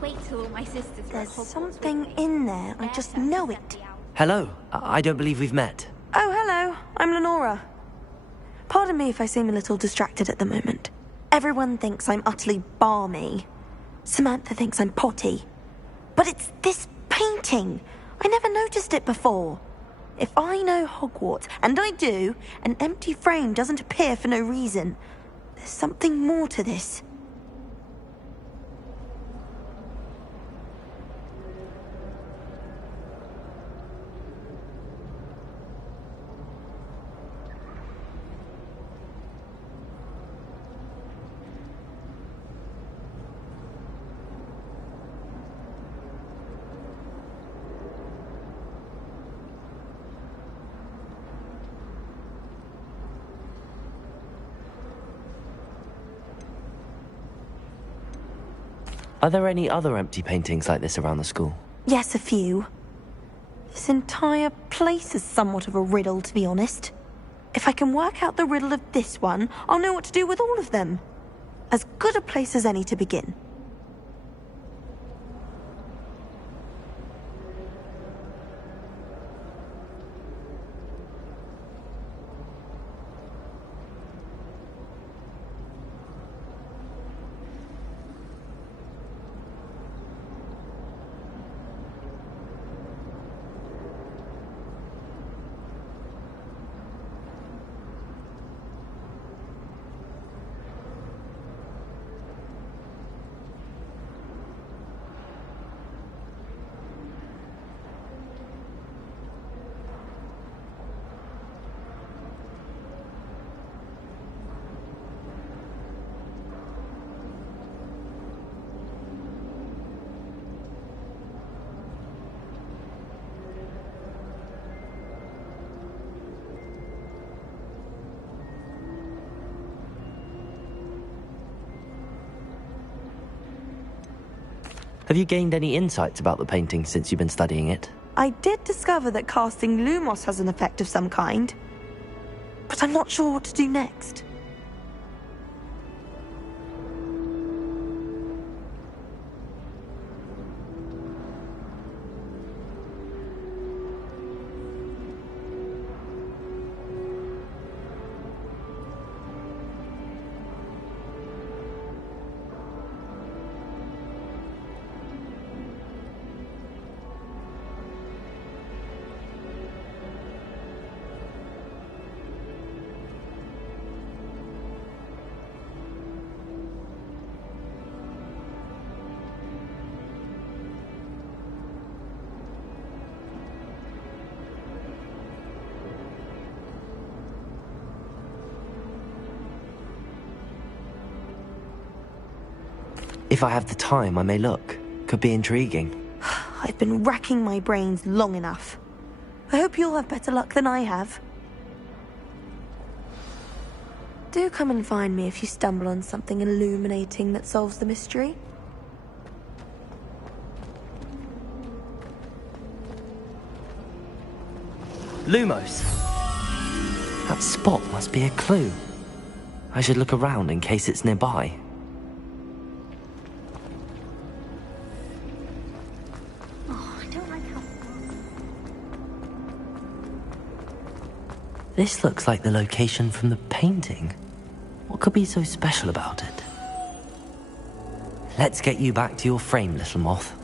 Wait till all my sisters go There's to Hogwarts something with me. in there. I just know it. Hello. I don't believe we've met. Oh, hello. I'm Lenora. Pardon me if I seem a little distracted at the moment. Everyone thinks I'm utterly balmy. Samantha thinks I'm potty. But it's this painting. I never noticed it before. If I know Hogwarts, and I do, an empty frame doesn't appear for no reason. There's something more to this. Are there any other empty paintings like this around the school? Yes, a few. This entire place is somewhat of a riddle, to be honest. If I can work out the riddle of this one, I'll know what to do with all of them. As good a place as any to begin. Have you gained any insights about the painting since you've been studying it? I did discover that casting Lumos has an effect of some kind. But I'm not sure what to do next. If I have the time, I may look. Could be intriguing. I've been racking my brains long enough. I hope you'll have better luck than I have. Do come and find me if you stumble on something illuminating that solves the mystery. Lumos! That spot must be a clue. I should look around in case it's nearby. Oh, I don't like how... This looks like the location from the painting. What could be so special about it? Let's get you back to your frame, little moth.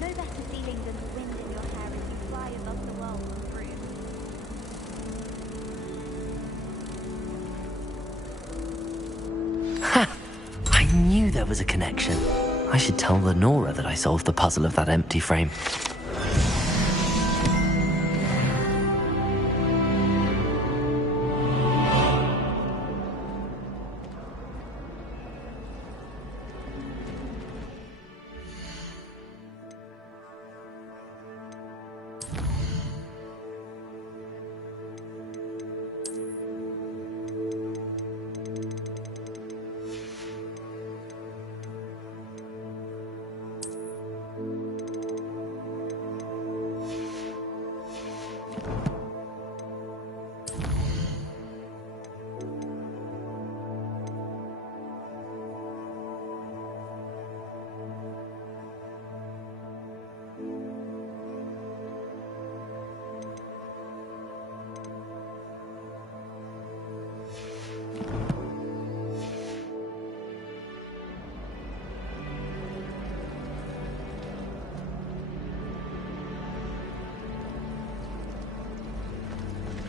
No better feeling than the wind in your hair as you fly above the world on broom. Ha! I knew there was a connection. I should tell Lenora that I solved the puzzle of that empty frame.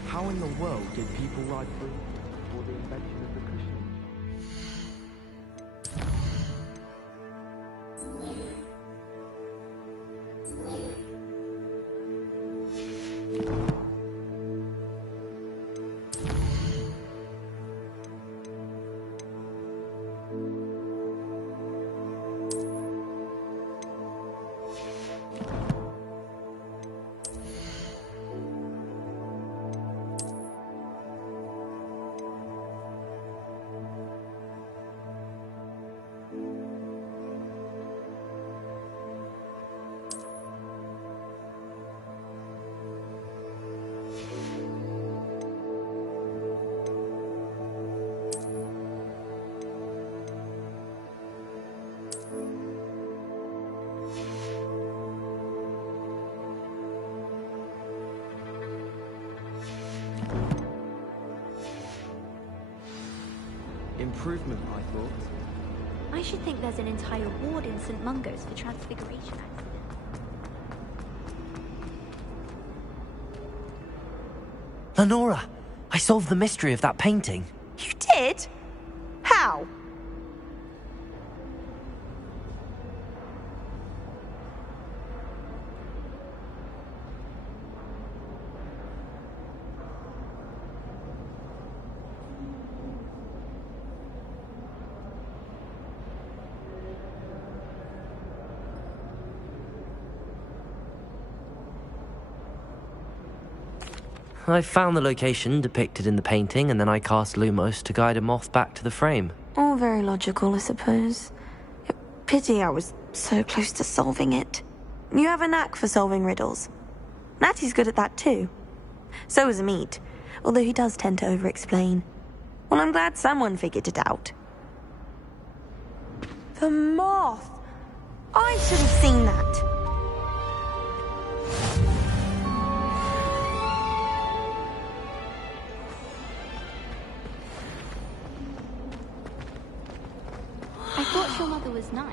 How in the world did people ride brooms before the invention of the cushioning? Improvement, I thought. I should think there's an entire ward in St. Mungo's for transfiguration accidents. Lenora! I solved the mystery of that painting. You did? How? I found the location depicted in the painting, and then I cast Lumos to guide a moth back to the frame. All very logical, I suppose. Pity I was so close to solving it. You have a knack for solving riddles. Natty's good at that too. So is Amit, although he does tend to over-explain. Well, I'm glad someone figured it out. The moth! I should have seen that. I thought your mother was nice.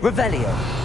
Revelio!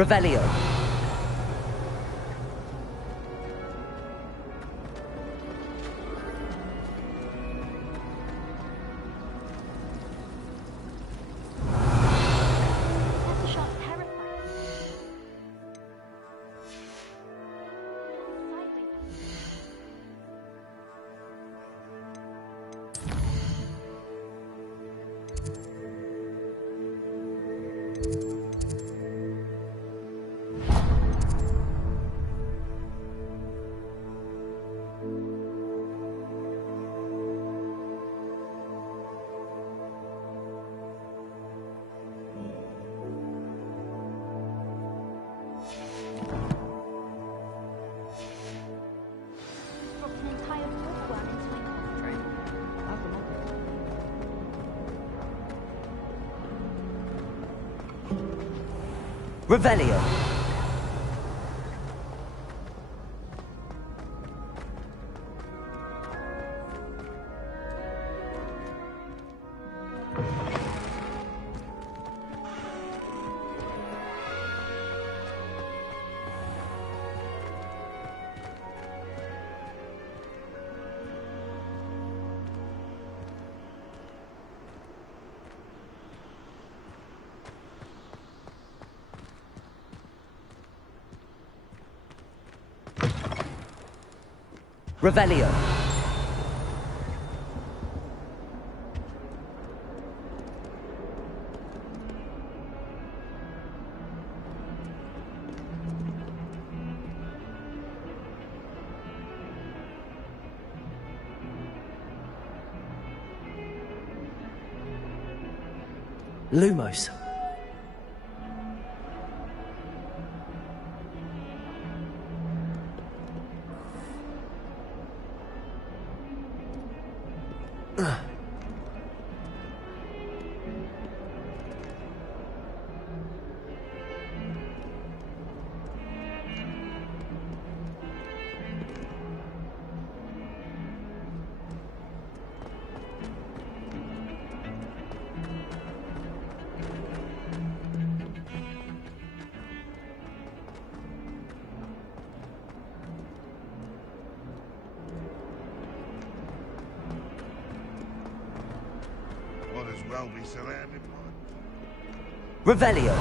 Revelio. Revelio. Revelio. Lumos. Might as well be surrounded by... Revelio.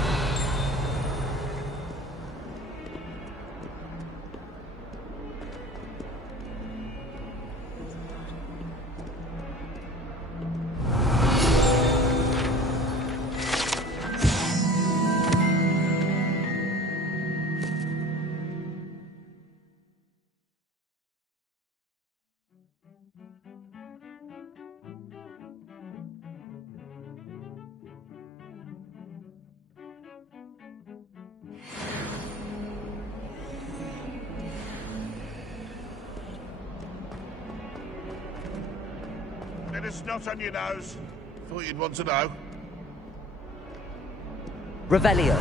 Bit of snot on your nose. Thought you'd want to know. Revelio.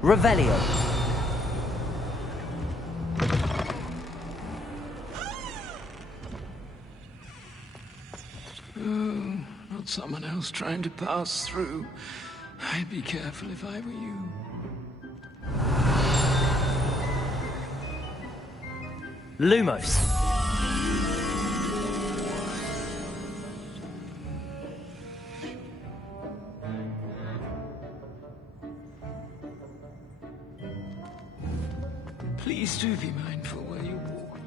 Revelio. Oh, not someone else trying to pass through. I'd be careful if I were you. Lumos. Please do be mindful where you walk.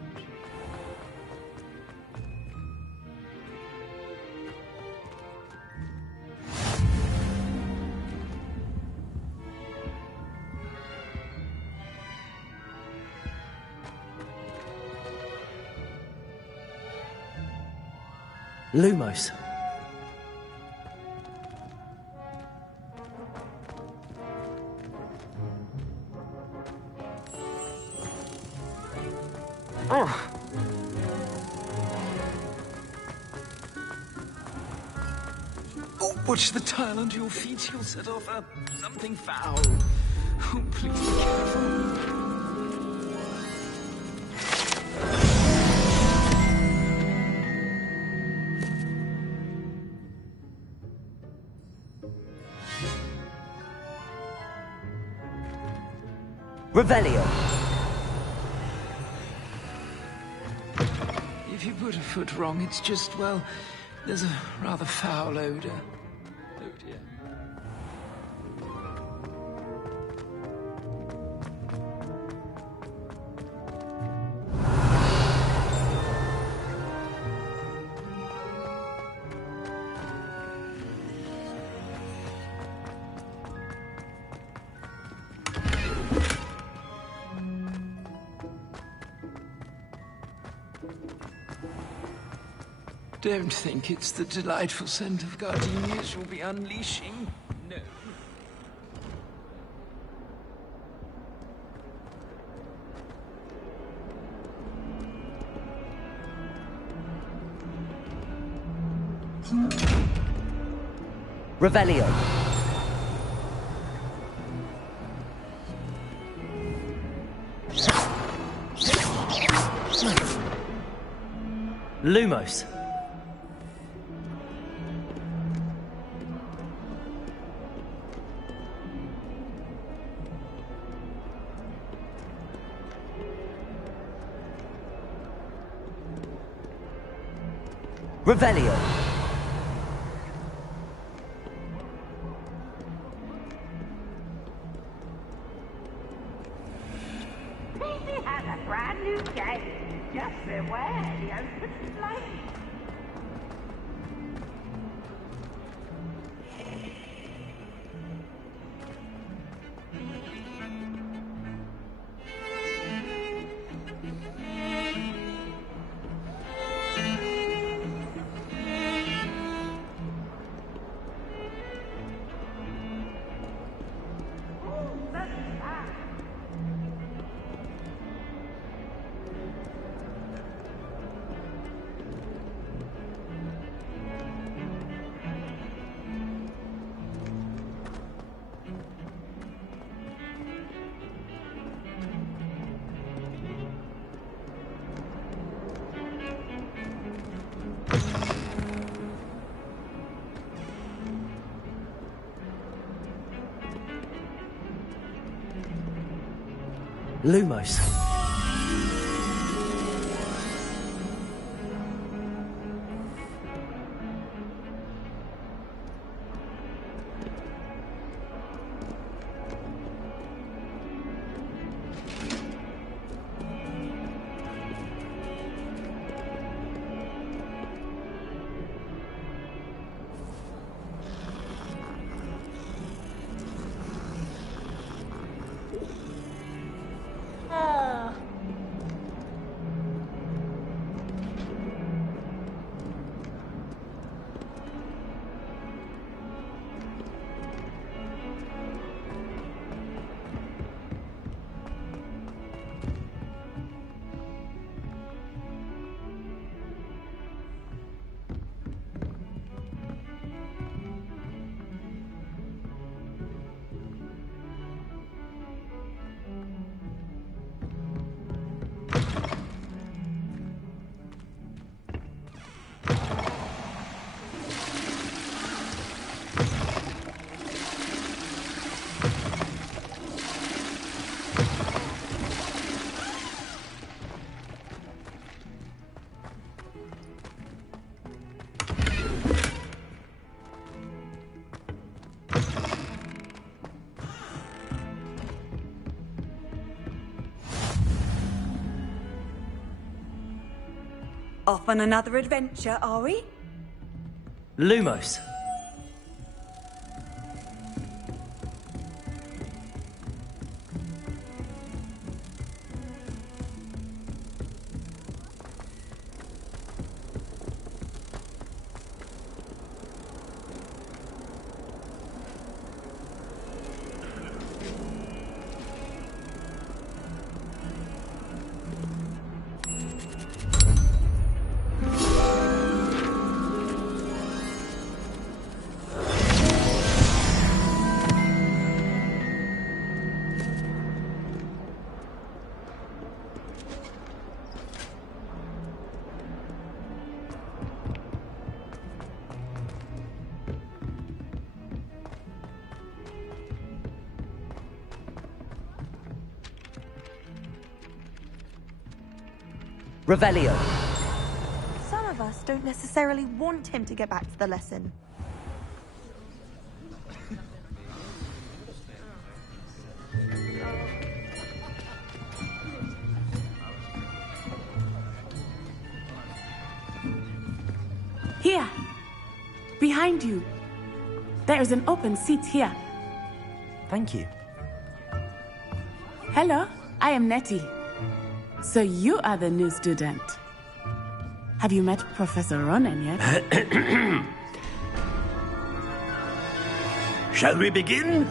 Lumos. Oh. Oh, watch the tile under your feet. You'll set off something foul. Oh, please be careful. Revelio. If you put a foot wrong, it's just, well, there's a rather foul odor. Oh dear. Don't think it's the delightful scent of gardenias you'll be unleashing. No. Revelio. Lumos. Revelio. PC has a brand new game. Just beware the open flame. Lumos. Off on another adventure, are we? Lumos. Revelio. Some of us don't necessarily want him to get back to the lesson. Here. Behind you. There is an open seat here. Thank you. Hello, I am Nettie. So you are the new student. Have you met Professor Ronan yet? Shall we begin?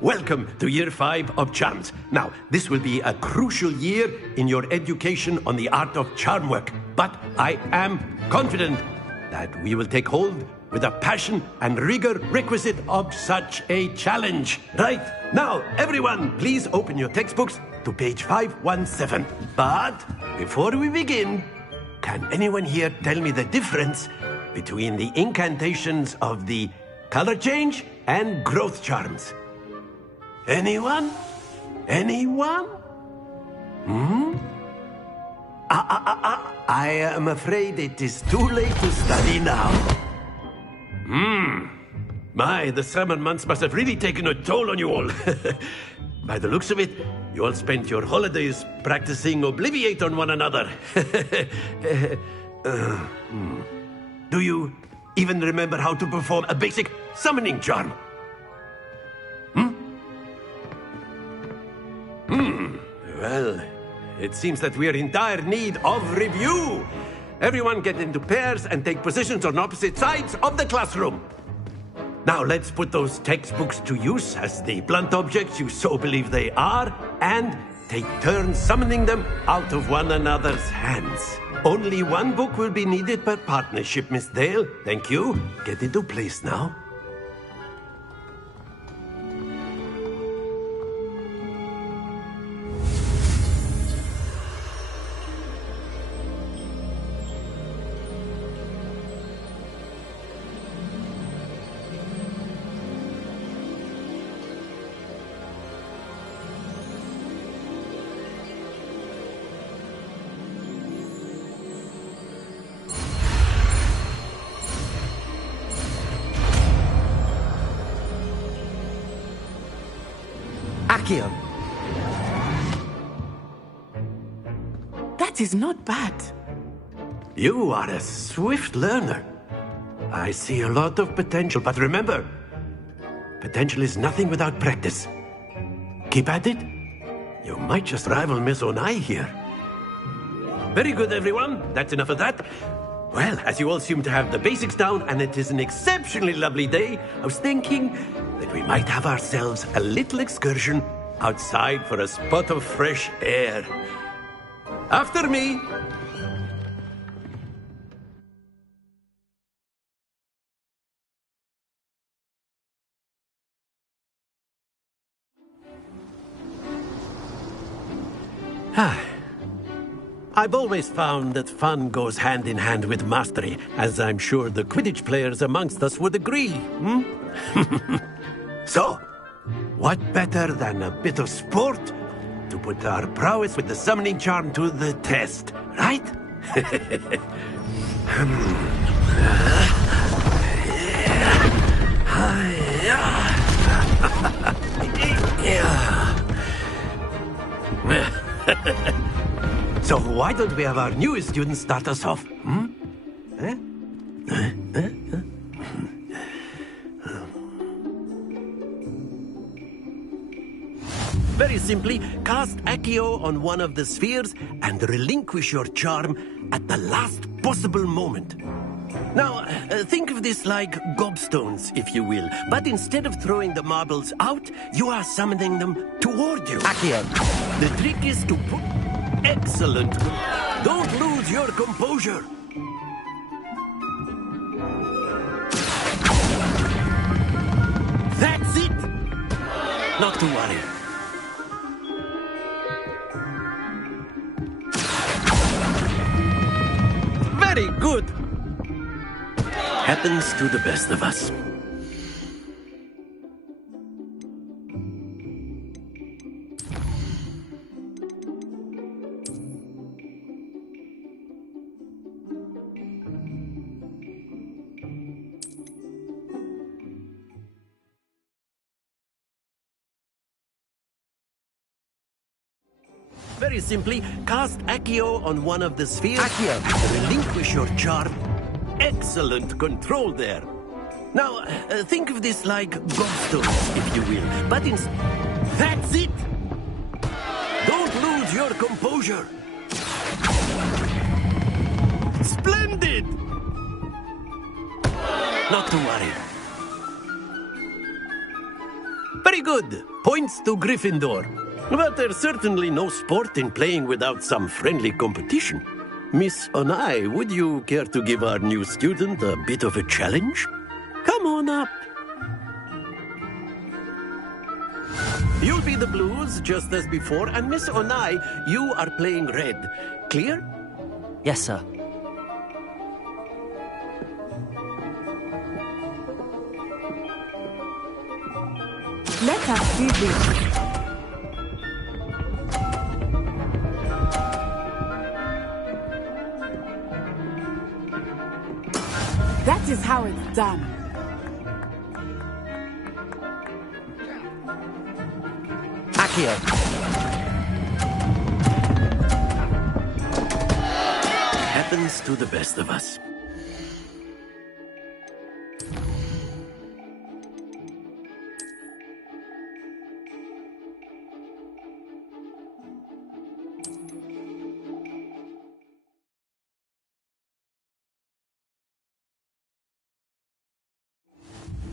Welcome to Year 5 of Charms. Now, this will be a crucial year in your education on the art of charm work. But I am confident that we will take hold with the passion and rigor requisite of such a challenge. Right, now, everyone, please open your textbooks to page 517. But before we begin, can anyone here tell me the difference between the incantations of the color change and growth charms? Anyone? Anyone? I am afraid it is too late to study now. My, the summer months must have really taken a toll on you all. By the looks of it, you all spent your holidays practicing Obliviate on one another. Do you even remember how to perform a basic summoning charm? Well, it seems that we are in dire need of review. Everyone get into pairs and take positions on opposite sides of the classroom. Now let's put those textbooks to use as the blunt objects you so believe they are, and take turns summoning them out of one another's hands. Only one book will be needed per partnership, Miss Dale. Thank you. Get into place now. Accio. That is not bad. You are a swift learner. I see a lot of potential, but remember, potential is nothing without practice. Keep at it. You might just rival Miss Onai here. Very good, everyone. That's enough of that. Well, as you all seem to have the basics down, and it is an exceptionally lovely day, I was thinking that we might have ourselves a little excursion outside for a spot of fresh air. After me. I've always found that fun goes hand in hand with mastery, as I'm sure the Quidditch players amongst us would agree. So, what better than a bit of sport to put our prowess with the summoning charm to the test, right? So why don't we have our newest student start us off? Very simply, cast Accio on one of the spheres and relinquish your charm at the last possible moment. Now, think of this like gobstones, if you will. But instead of throwing the marbles out, you are summoning them toward you. Accio. The trick is to put... Excellent. Don't lose your composure. That's it. Not to worry. Very good. Happens to the best of us. Very simply, cast Accio on one of the spheres. Accio! Relinquish your charm. Excellent control there. Now, think of this like gobstones, if you will. But that's it! Don't lose your composure. Splendid! Not to worry. Very good. Points to Gryffindor. But there's certainly no sport in playing without some friendly competition. Miss Onai, would you care to give our new student a bit of a challenge? Come on up. You'll be the blues, just as before, and Miss Onai, you are playing red. Clear? Yes, sir. Let us see this. That is how it's done. Accio! Happens to the best of us.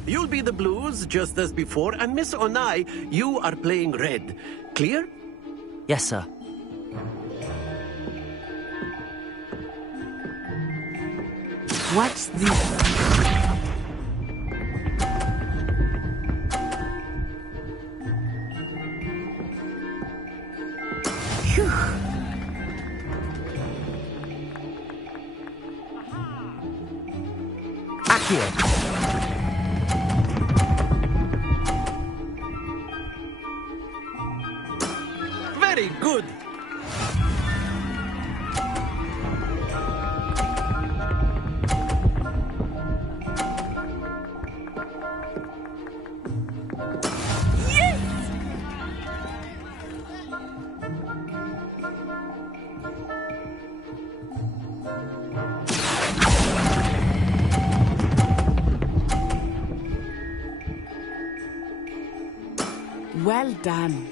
You'll be the blues, just as before, and Miss Onai, you are playing red. Clear? Yes, sir. Watch this. Phew. Accio! Very good. Well done.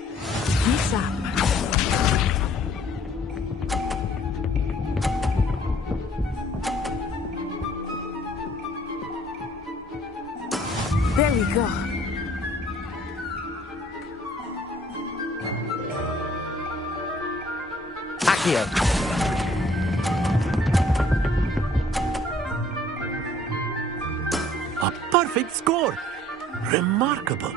Keep up. There we go. Accio! A perfect score. Remarkable.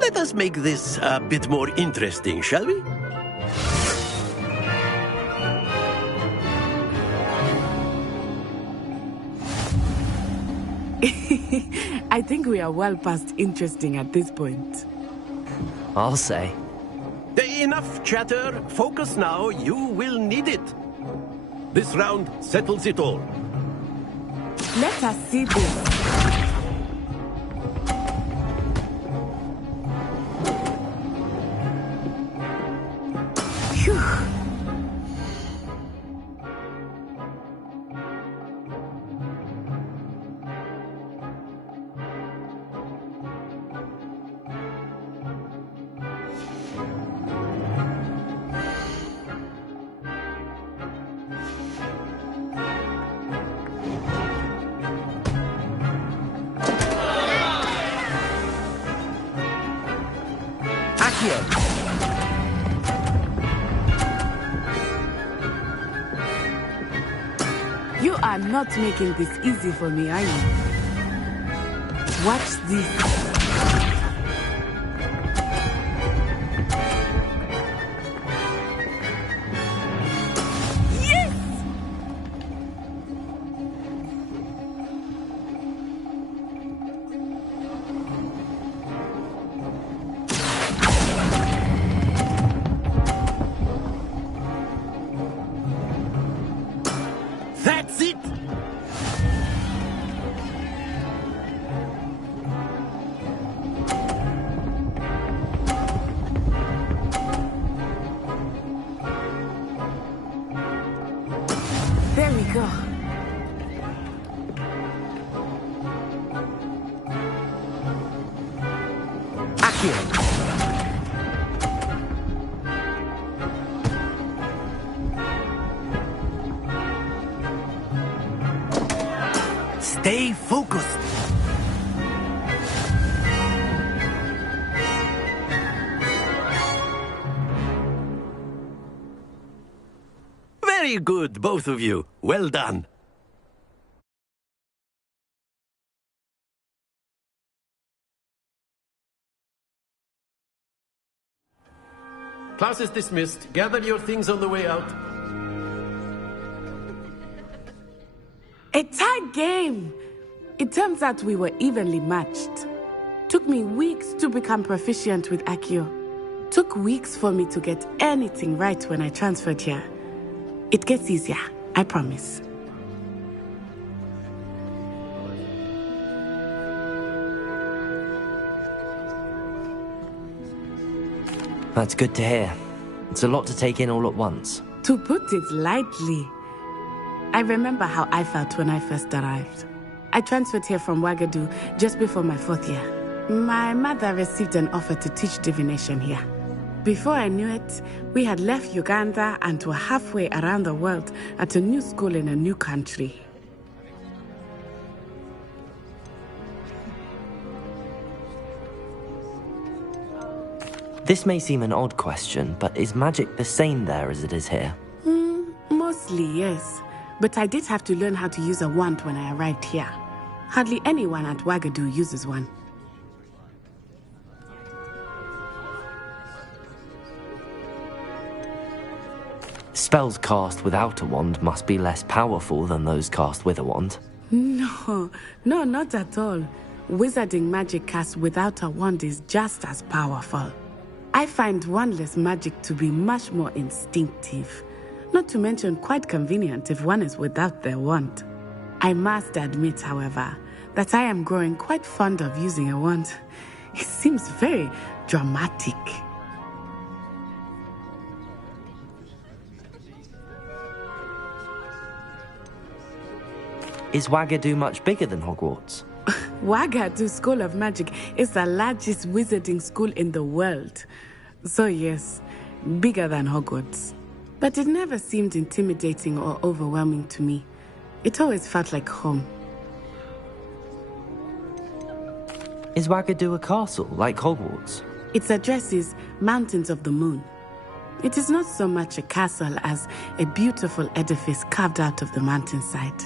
Let us make this a bit more interesting, shall we? I think we are well past interesting at this point. I'll say. Enough chatter. Focus now. You will need it. This round settles it all. Let us see this. Phew. You are not making this easy for me, are you? Watch this. Yes! That's it! Stay focused. Very good, both of you. Well done. Class is dismissed. Gather your things on the way out. A tight game! It turns out we were evenly matched. Took me weeks to become proficient with Accio. Took weeks for me to get anything right when I transferred here. It gets easier, I promise. That's good to hear. It's a lot to take in all at once. To put it lightly, I remember how I felt when I first arrived. I transferred here from Wagadu just before my 4th year. My mother received an offer to teach divination here. Before I knew it, we had left Uganda and were halfway around the world at a new school in a new country. This may seem an odd question, but is magic the same there as it is here? Mostly, yes. But I did have to learn how to use a wand when I arrived here. Hardly anyone at Wagadu uses one. Spells cast without a wand must be less powerful than those cast with a wand. No, not at all. Wizarding magic cast without a wand is just as powerful. I find wandless magic to be much more instinctive. Not to mention quite convenient if one is without their wand. I must admit, however, that I am growing quite fond of using a wand. It seems very dramatic. Is Wagadu much bigger than Hogwarts? Wagadu School of Magic is the largest wizarding school in the world. So yes, bigger than Hogwarts. But it never seemed intimidating or overwhelming to me. It always felt like home. Is Wagadu a castle, like Hogwarts? Its address is Mountains of the Moon. It is not so much a castle as a beautiful edifice carved out of the mountainside.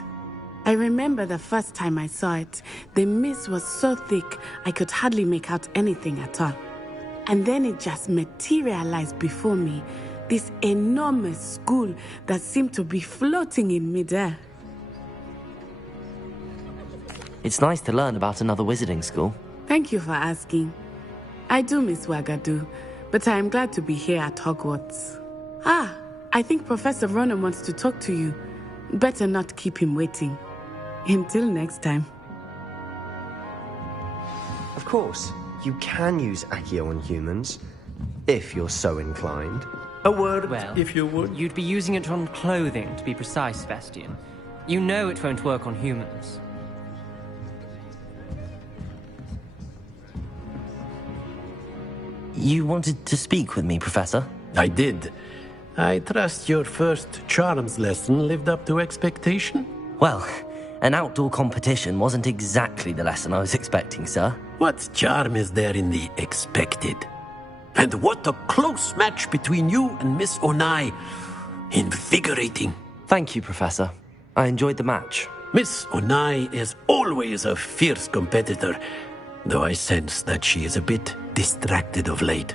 I remember the first time I saw it, the mist was so thick I could hardly make out anything at all. And then it just materialized before me, this enormous school that seemed to be floating in midair. It's nice to learn about another wizarding school. Thank you for asking. I do miss Wagadu, but I am glad to be here at Hogwarts. I think Professor Ronan wants to talk to you. Better not keep him waiting. Until next time. Of course, you can use Accio on humans, if you're so inclined. A word, well, if you would. You'd be using it on clothing, to be precise, Bastian. You know it won't work on humans. You wanted to speak with me, Professor? I did. I trust your first charms lesson lived up to expectation? Well, an outdoor competition wasn't exactly the lesson I was expecting, sir. What charm is there in the expected? And what a close match between you and Miss Onai. Invigorating. Thank you, Professor. I enjoyed the match. Miss Onai is always a fierce competitor, though I sense that she is a bit distracted of late.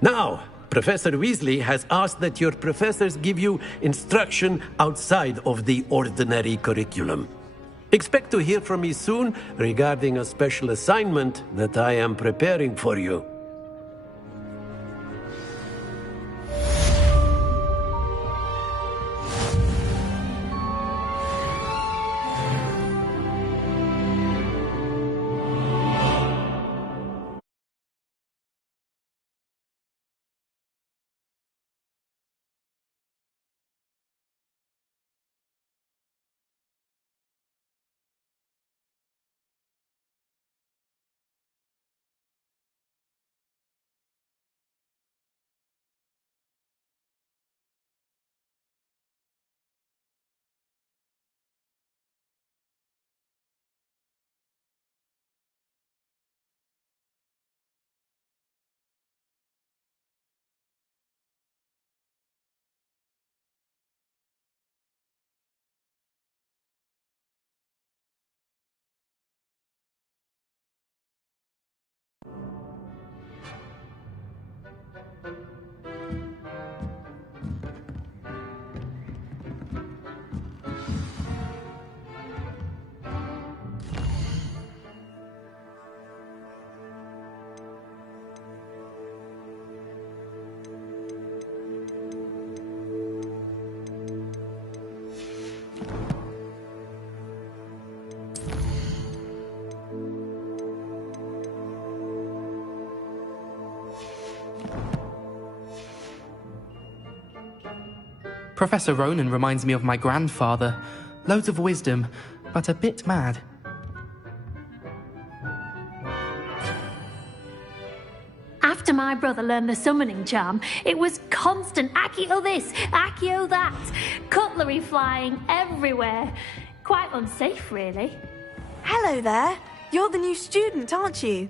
Now, Professor Weasley has asked that your professors give you instruction outside of the ordinary curriculum. Expect to hear from me soon regarding a special assignment that I am preparing for you. Professor Ronan reminds me of my grandfather. Loads of wisdom, but a bit mad. After my brother learned the summoning charm, it was constant Accio this, Accio that, cutlery flying everywhere. Quite unsafe, really. Hello there. You're the new student, aren't you?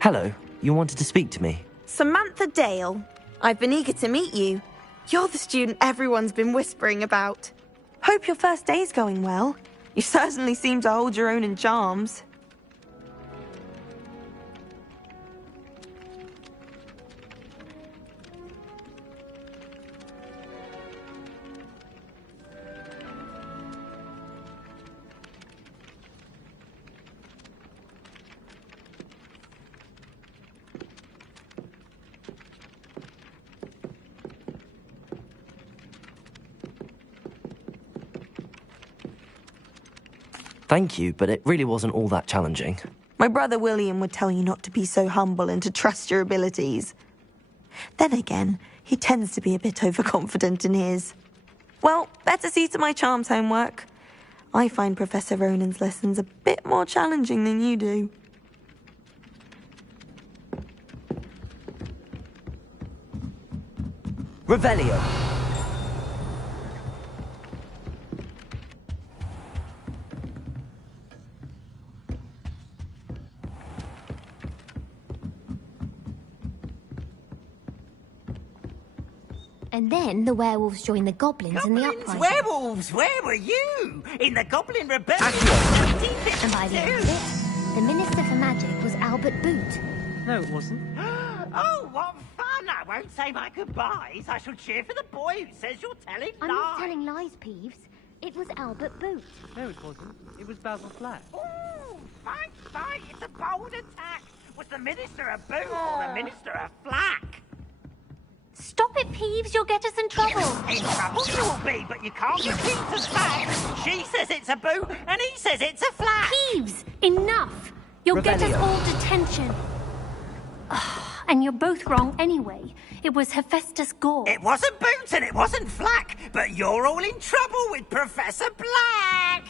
Hello, you wanted to speak to me? Samantha Dale. I've been eager to meet you. You're the student everyone's been whispering about. Hope your first day's going well. You certainly seem to hold your own in charms. Thank you, but it really wasn't all that challenging. My brother William would tell you not to be so humble and to trust your abilities. Then again, he tends to be a bit overconfident in his. Well, better see to my charms homework. I find Professor Ronan's lessons a bit more challenging than you do. Revelio. And then the werewolves joined the goblins in the uprising. Werewolves! Where were you? In the Goblin Rebellion! And by the end of it, the Minister for Magic was Albert Boot. No, it wasn't. Oh, what fun! I won't say my goodbyes. I shall cheer for the boy who says you're telling I'm lies. not telling lies, Peeves. It was Albert Boot. No, it wasn't. It was Basil Flack. Ooh, fight, fight! It's a bold attack! Was the Minister a boot or the Minister a flack? Stop it, Peeves, you'll get us in trouble. In trouble you will be, but you can't repeat the facts. She says it's a boot, and he says it's a flack. Peeves, enough. You'll get us all detention. And you're both wrong anyway. It was Hephaestus Gore. It wasn't Boots and it wasn't Flack, but you're all in trouble with Professor Black.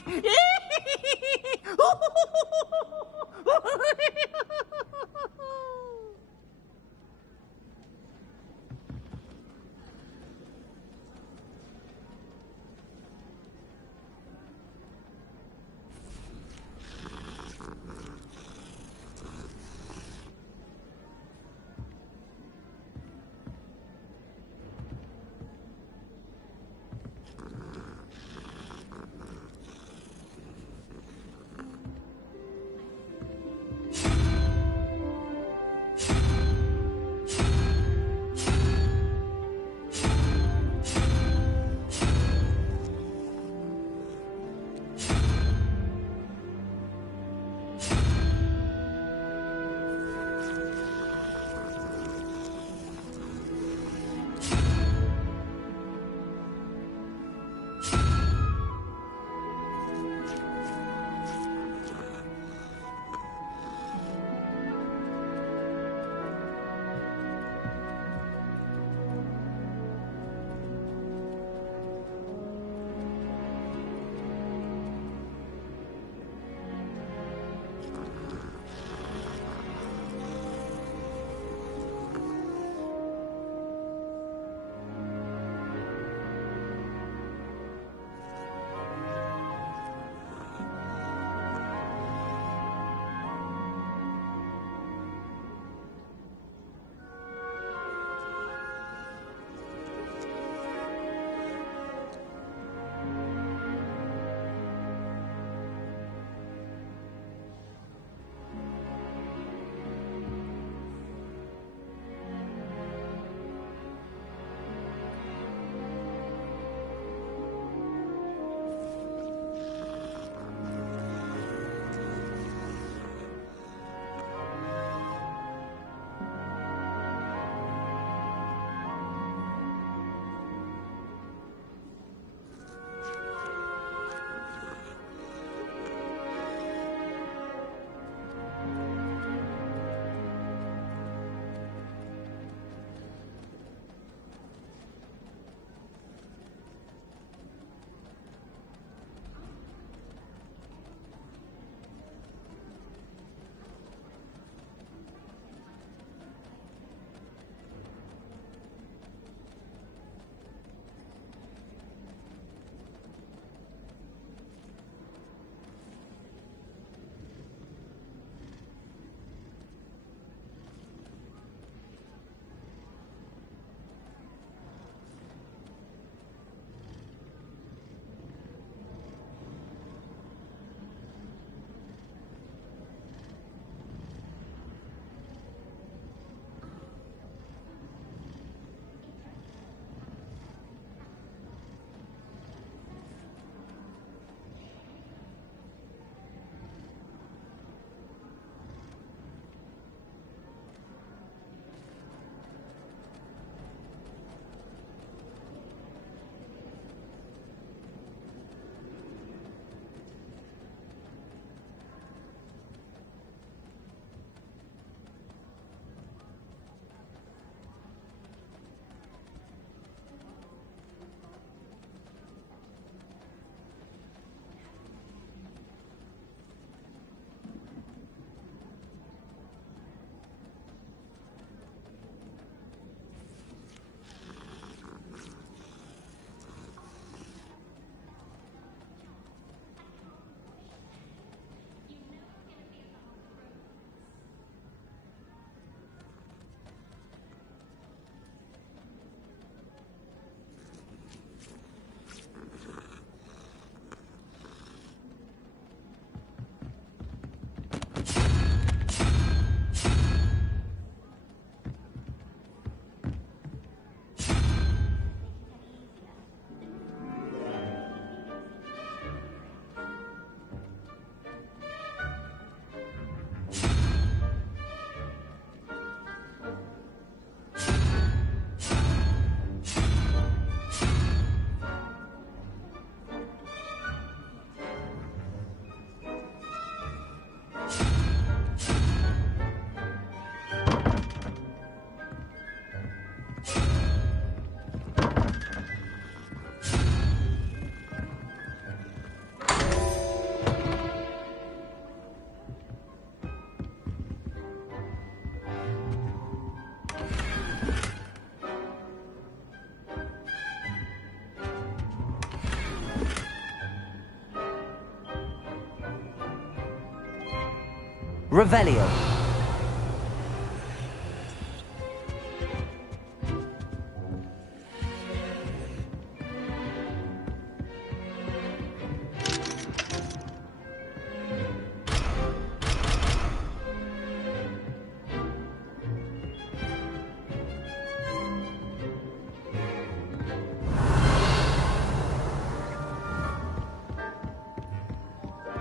Revelio.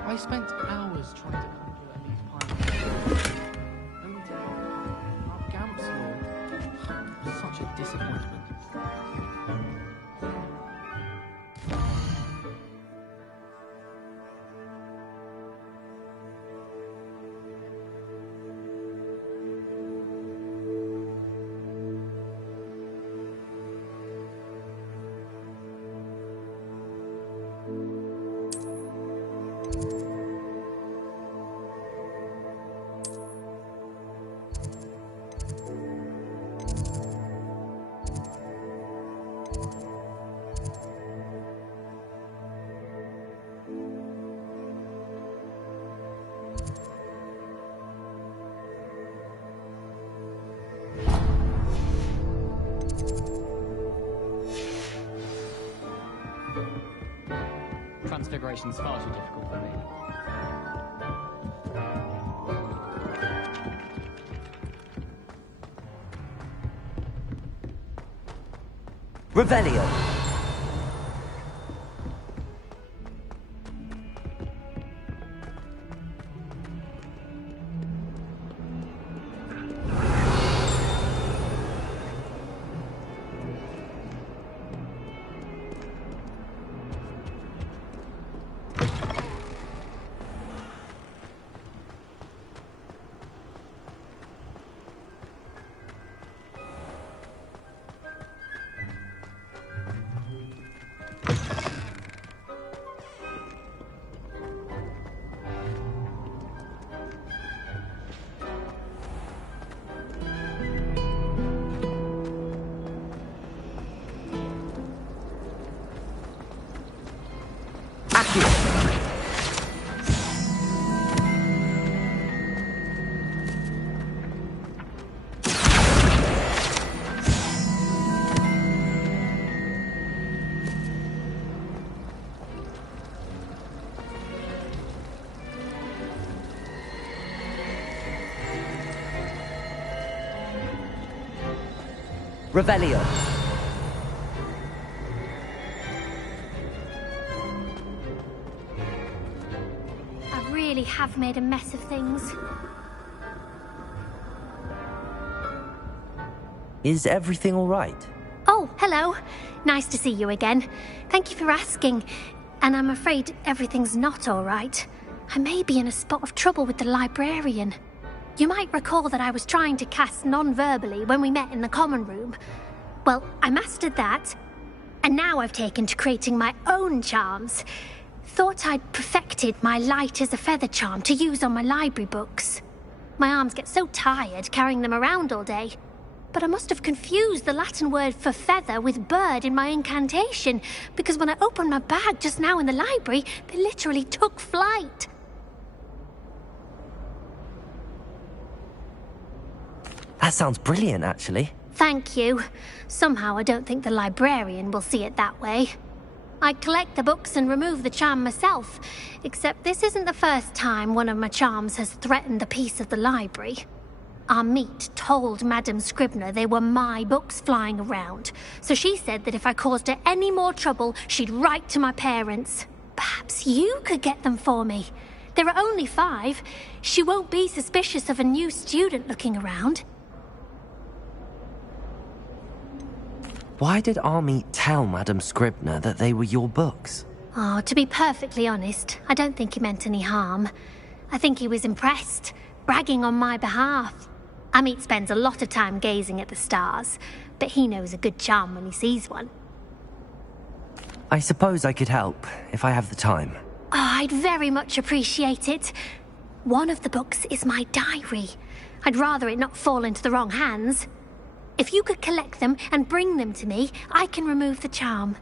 I spent hours trying to conjure a leaf pine. Only to have Gamp's law. Such a disappointment. Transfiguration's far too difficult for me. Revelio. Revelio. I really have made a mess of things. Is everything all right? Oh, hello. Nice to see you again. Thank you for asking. And I'm afraid everything's not all right. I may be in a spot of trouble with the librarian. You might recall that I was trying to cast non-verbally when we met in the common room. Well, I mastered that, and now I've taken to creating my own charms. Thought I'd perfected my light as a feather charm to use on my library books. My arms get so tired carrying them around all day. But I must have confused the Latin word for feather with bird in my incantation, because when I opened my bag just now in the library, they literally took flight. That sounds brilliant, actually. Thank you. Somehow I don't think the librarian will see it that way. I'd collect the books and remove the charm myself, except this isn't the first time one of my charms has threatened the peace of the library. Our meet told Madame Scribner they were my books flying around, so she said that if I caused her any more trouble, she'd write to my parents. Perhaps you could get them for me. There are only 5. She won't be suspicious of a new student looking around. Why did Army tell Madame Scribner that they were your books? Oh, to be perfectly honest, I don't think he meant any harm. I think he was impressed, bragging on my behalf. Amit spends a lot of time gazing at the stars, but he knows a good charm when he sees one. I suppose I could help, if I have the time. Oh, I'd very much appreciate it. One of the books is my diary. I'd rather it not fall into the wrong hands. If you could collect them and bring them to me, I can remove the charm.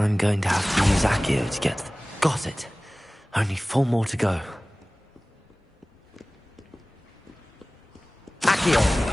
I'm going to have to use Accio to get... Got it! Only 4 more to go. Accio!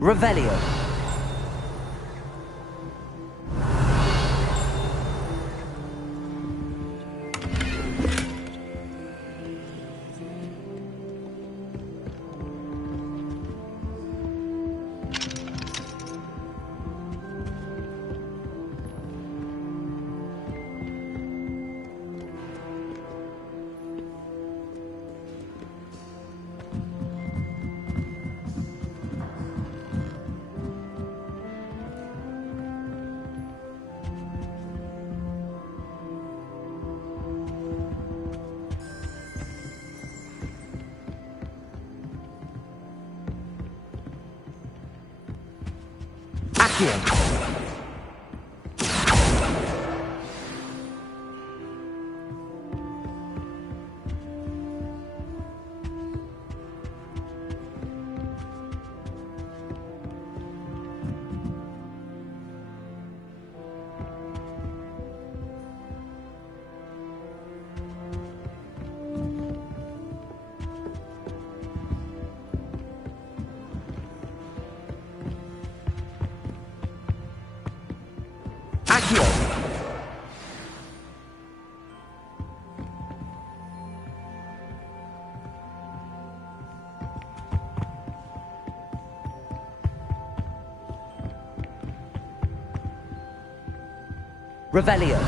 Revelio. Accio. Revelio.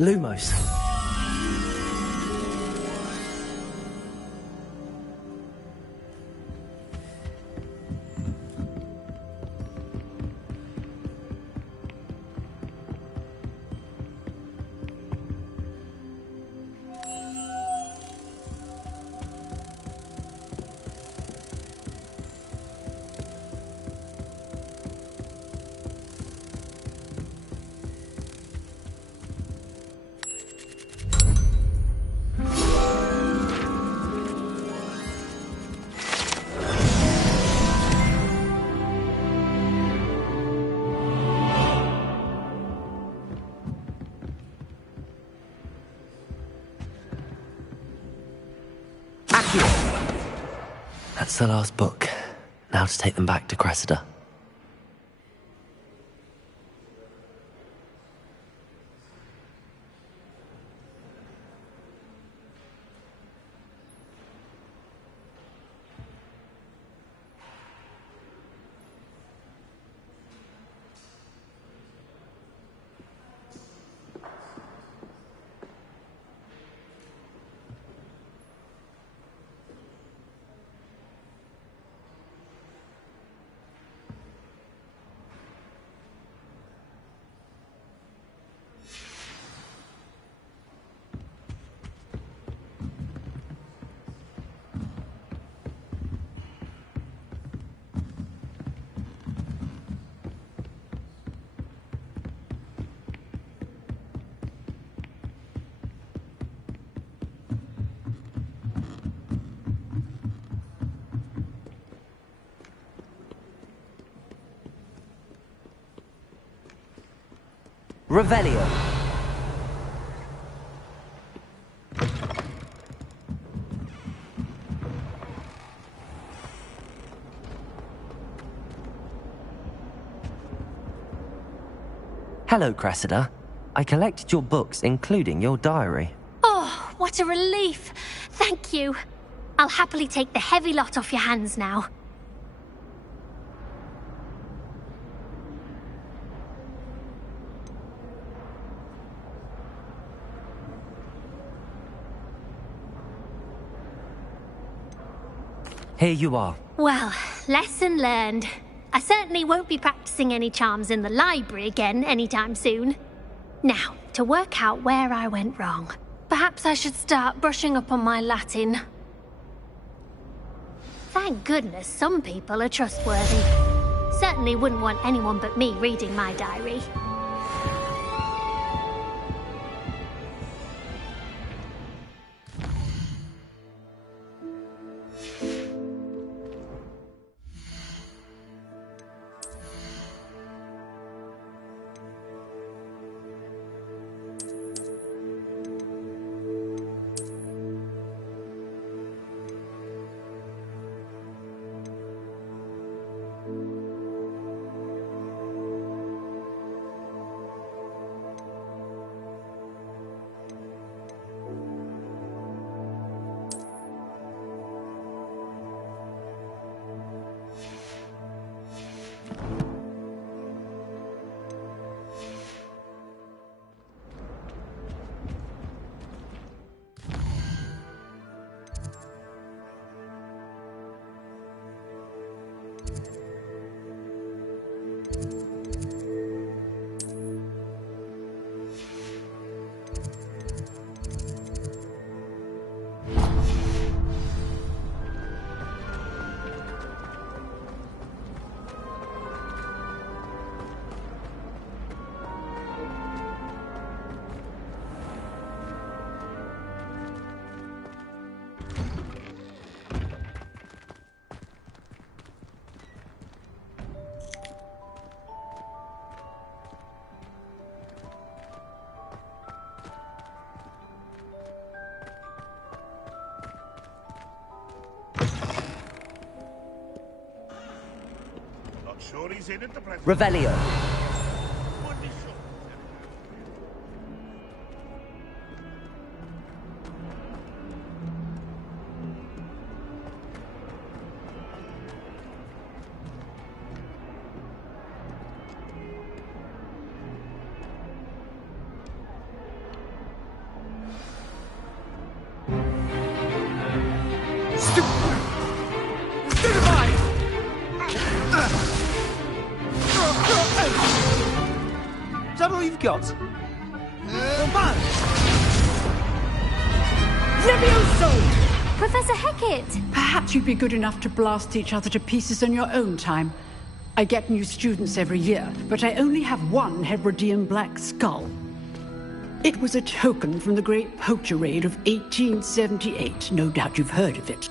Lumos. That's the last book. Now to take them back to Cressida. Revelio. Hello, Cressida. I collected your books, including your diary. Oh, what a relief. Thank you. I'll happily take the heavy lot off your hands now. Here you are. Well, lesson learned. I certainly won't be practicing any charms in the library again anytime soon. Now, to work out where I went wrong. Perhaps I should start brushing up on my Latin. Thank goodness some people are trustworthy. Certainly wouldn't want anyone but me reading my diary. Sure he's in at the present. Revelio. Gringotts. Levioso! Professor Hecat! Perhaps you'd be good enough to blast each other to pieces in your own time. I get new students every year, but I only have one Hebridean black skull. It was a token from the Great Poacher Raid of 1878. No doubt you've heard of it.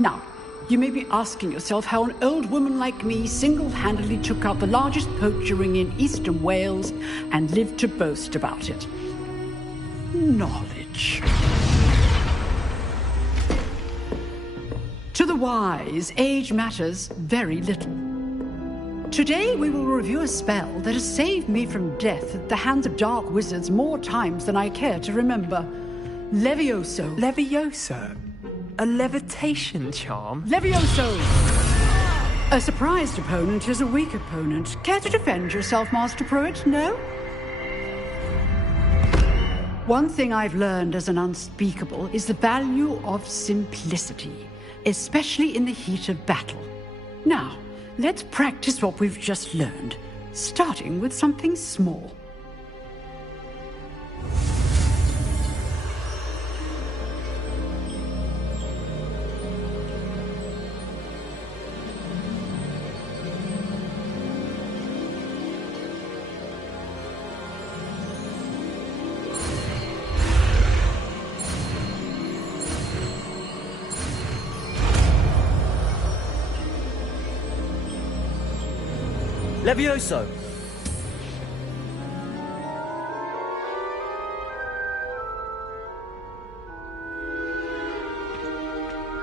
Now, you may be asking yourself how an old woman like me single-handedly took out the largest poacher ring in eastern Wales and lived to boast about it. Knowledge. To the wise, age matters very little. Today we will review a spell that has saved me from death at the hands of dark wizards more times than I care to remember. Levioso. Levioso? A levitation charm? Levioso! A surprised opponent is a weak opponent. Care to defend yourself, Master Pruitt? No? One thing I've learned as an unspeakable is the value of simplicity, especially in the heat of battle. Now, let's practice what we've just learned, starting with something small. Levioso!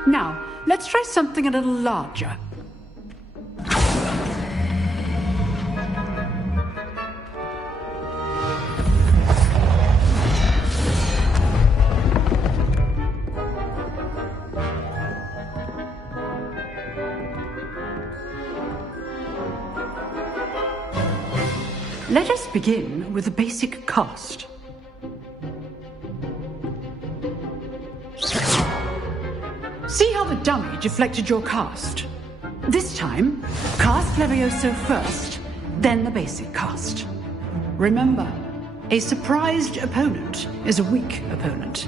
Now, let's try something a little larger. Let us begin with the basic cast. See how the dummy deflected your cast? This time, cast Levioso first, then the basic cast. Remember, a surprised opponent is a weak opponent,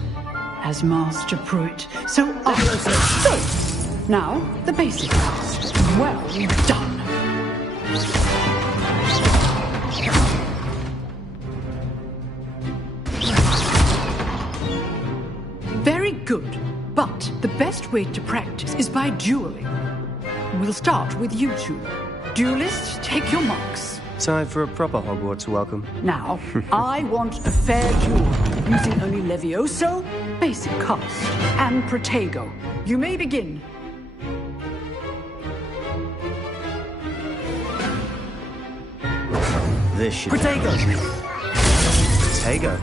as Master Pruitt so Levioso. So, now, the basic cast. Well done. Very good, but the best way to practice is by dueling. We'll start with you two. Duelists, take your marks. Time for a proper Hogwarts welcome. Now, I want a fair duel, using only Levioso, basic cast, and Protego. You may begin. This should Protego! Protego.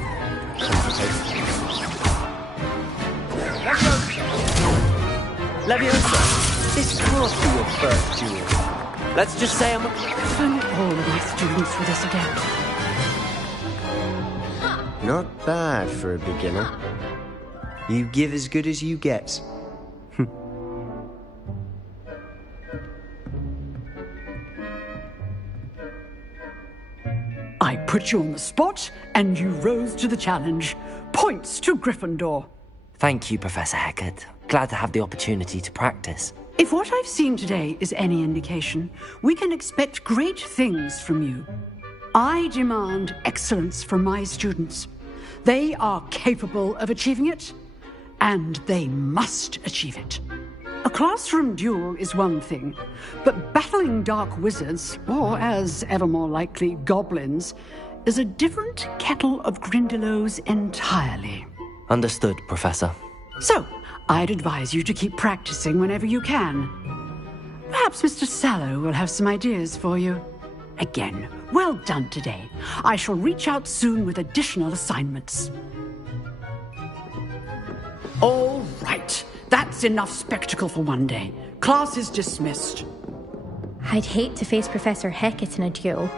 Levioso! This can't be your first duel. Let's just say I'm... Thank all of my students for this again. Not bad for a beginner. You give as good as you get. I put you on the spot, and you rose to the challenge. Points to Gryffindor. Thank you, Professor Hecat. Glad to have the opportunity to practice. If what I've seen today is any indication, we can expect great things from you. I demand excellence from my students. They are capable of achieving it, and they must achieve it. A classroom duel is one thing, but battling dark wizards, or as ever more likely, goblins, is a different kettle of Grindylows entirely. Understood, Professor. So, I'd advise you to keep practicing whenever you can. Perhaps Mr. Sallow will have some ideas for you. Again, well done today. I shall reach out soon with additional assignments. All right. That's enough spectacle for one day. Class is dismissed. I'd hate to face Professor Hecat in a duel.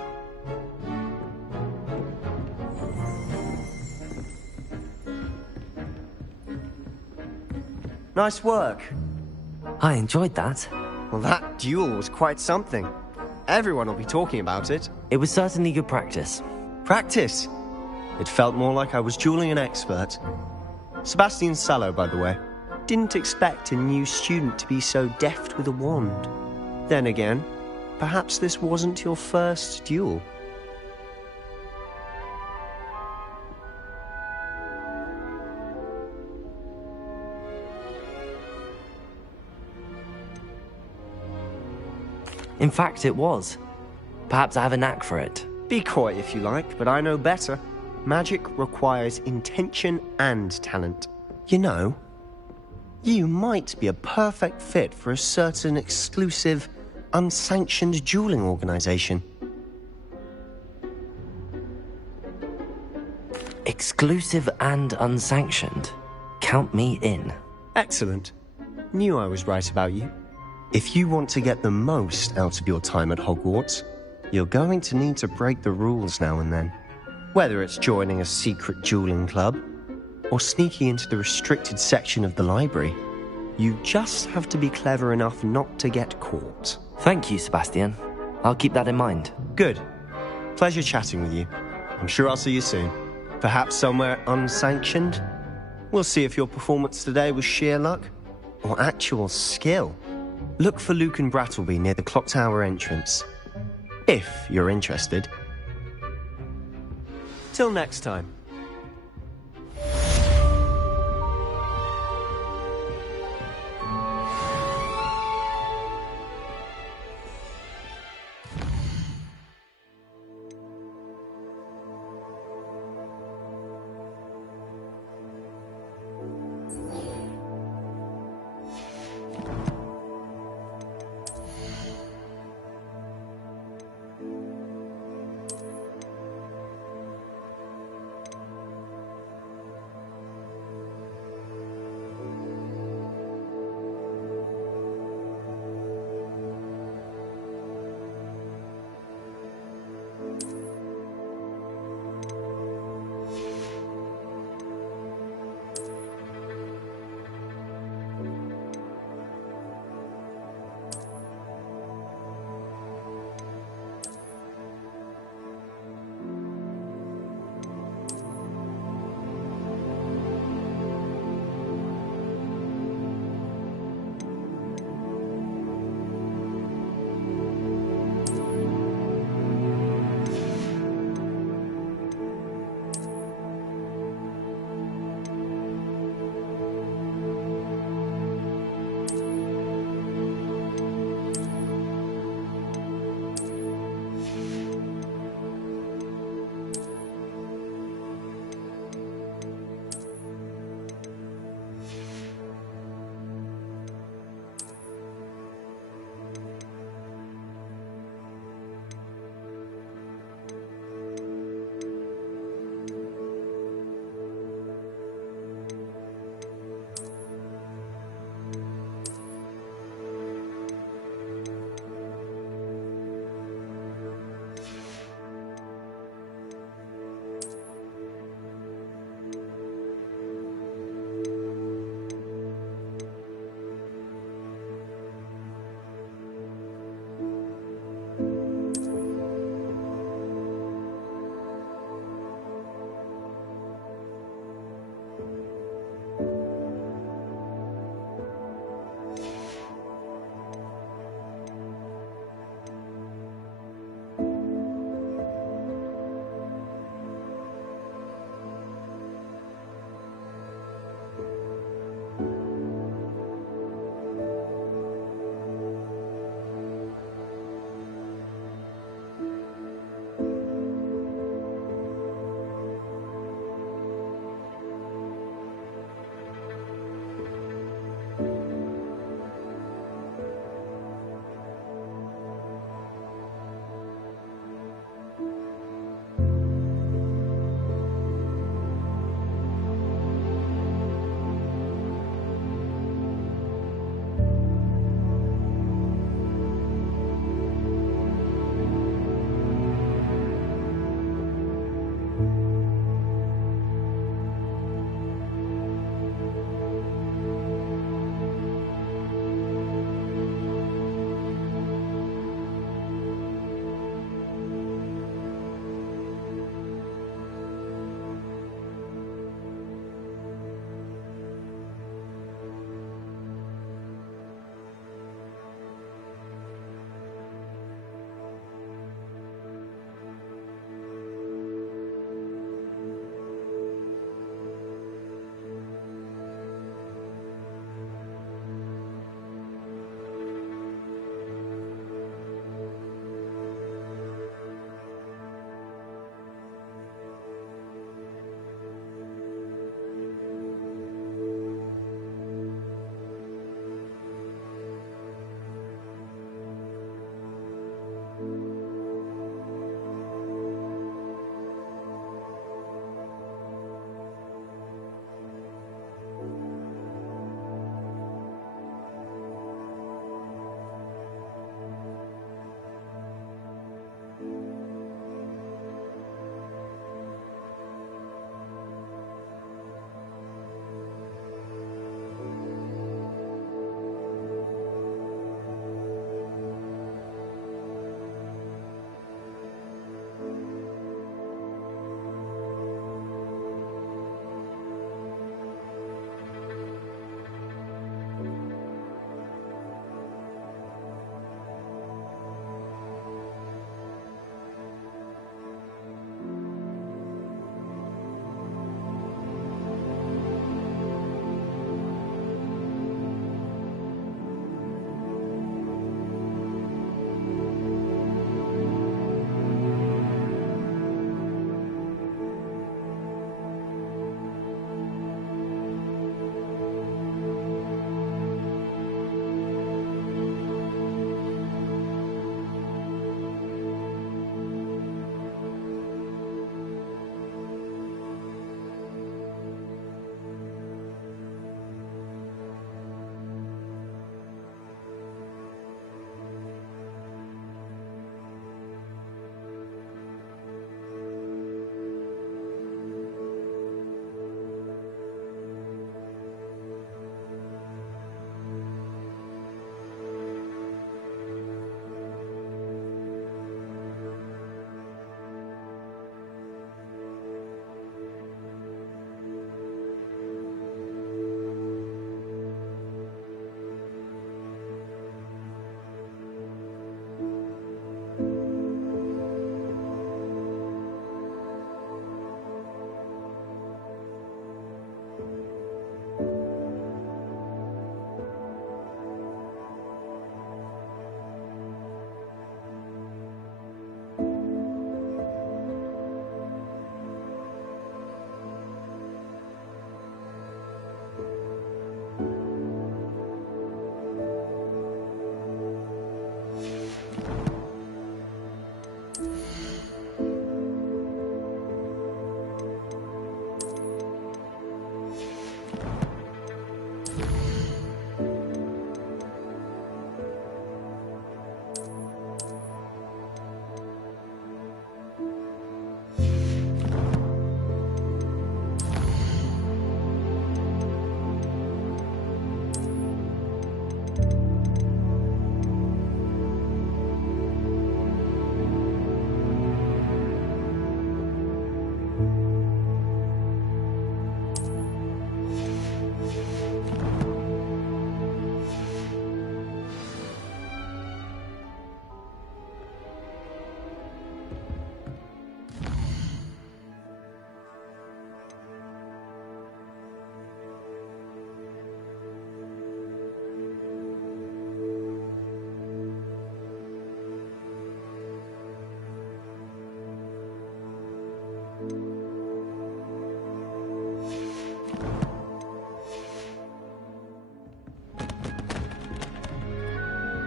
Nice work. I enjoyed that. Well, that duel was quite something. Everyone will be talking about it. It was certainly good practice. Practice. It felt more like I was dueling an expert. Sebastian Sallow, by the way. Didn't expect a new student to be so deft with a wand. Then again, perhaps this wasn't your first duel. In fact, it was. Perhaps I have a knack for it. Be coy if you like, but I know better. Magic requires intention and talent. You know, you might be a perfect fit for a certain exclusive, unsanctioned dueling organization. Exclusive and unsanctioned? Count me in. Excellent. Knew I was right about you. If you want to get the most out of your time at Hogwarts, you're going to need to break the rules now and then. Whether it's joining a secret dueling club, or sneaking into the restricted section of the library, you just have to be clever enough not to get caught. Thank you, Sebastian. I'll keep that in mind. Good. Pleasure chatting with you. I'm sure I'll see you soon. Perhaps somewhere unsanctioned? We'll see if your performance today was sheer luck, or actual skill. Look for Luke and Brattleby near the clock tower entrance. If you're interested. Till next time.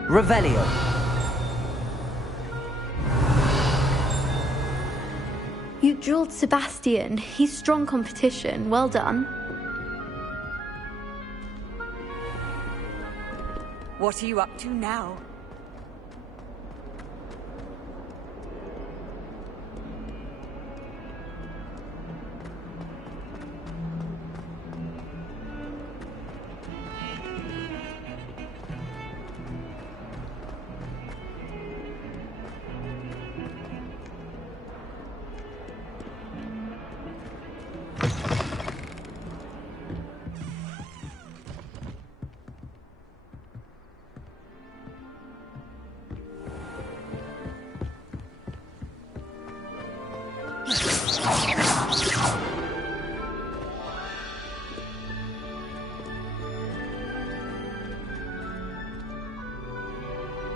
Revelio. You drilled Sebastian. He's strong competition. Well done. What are you up to now?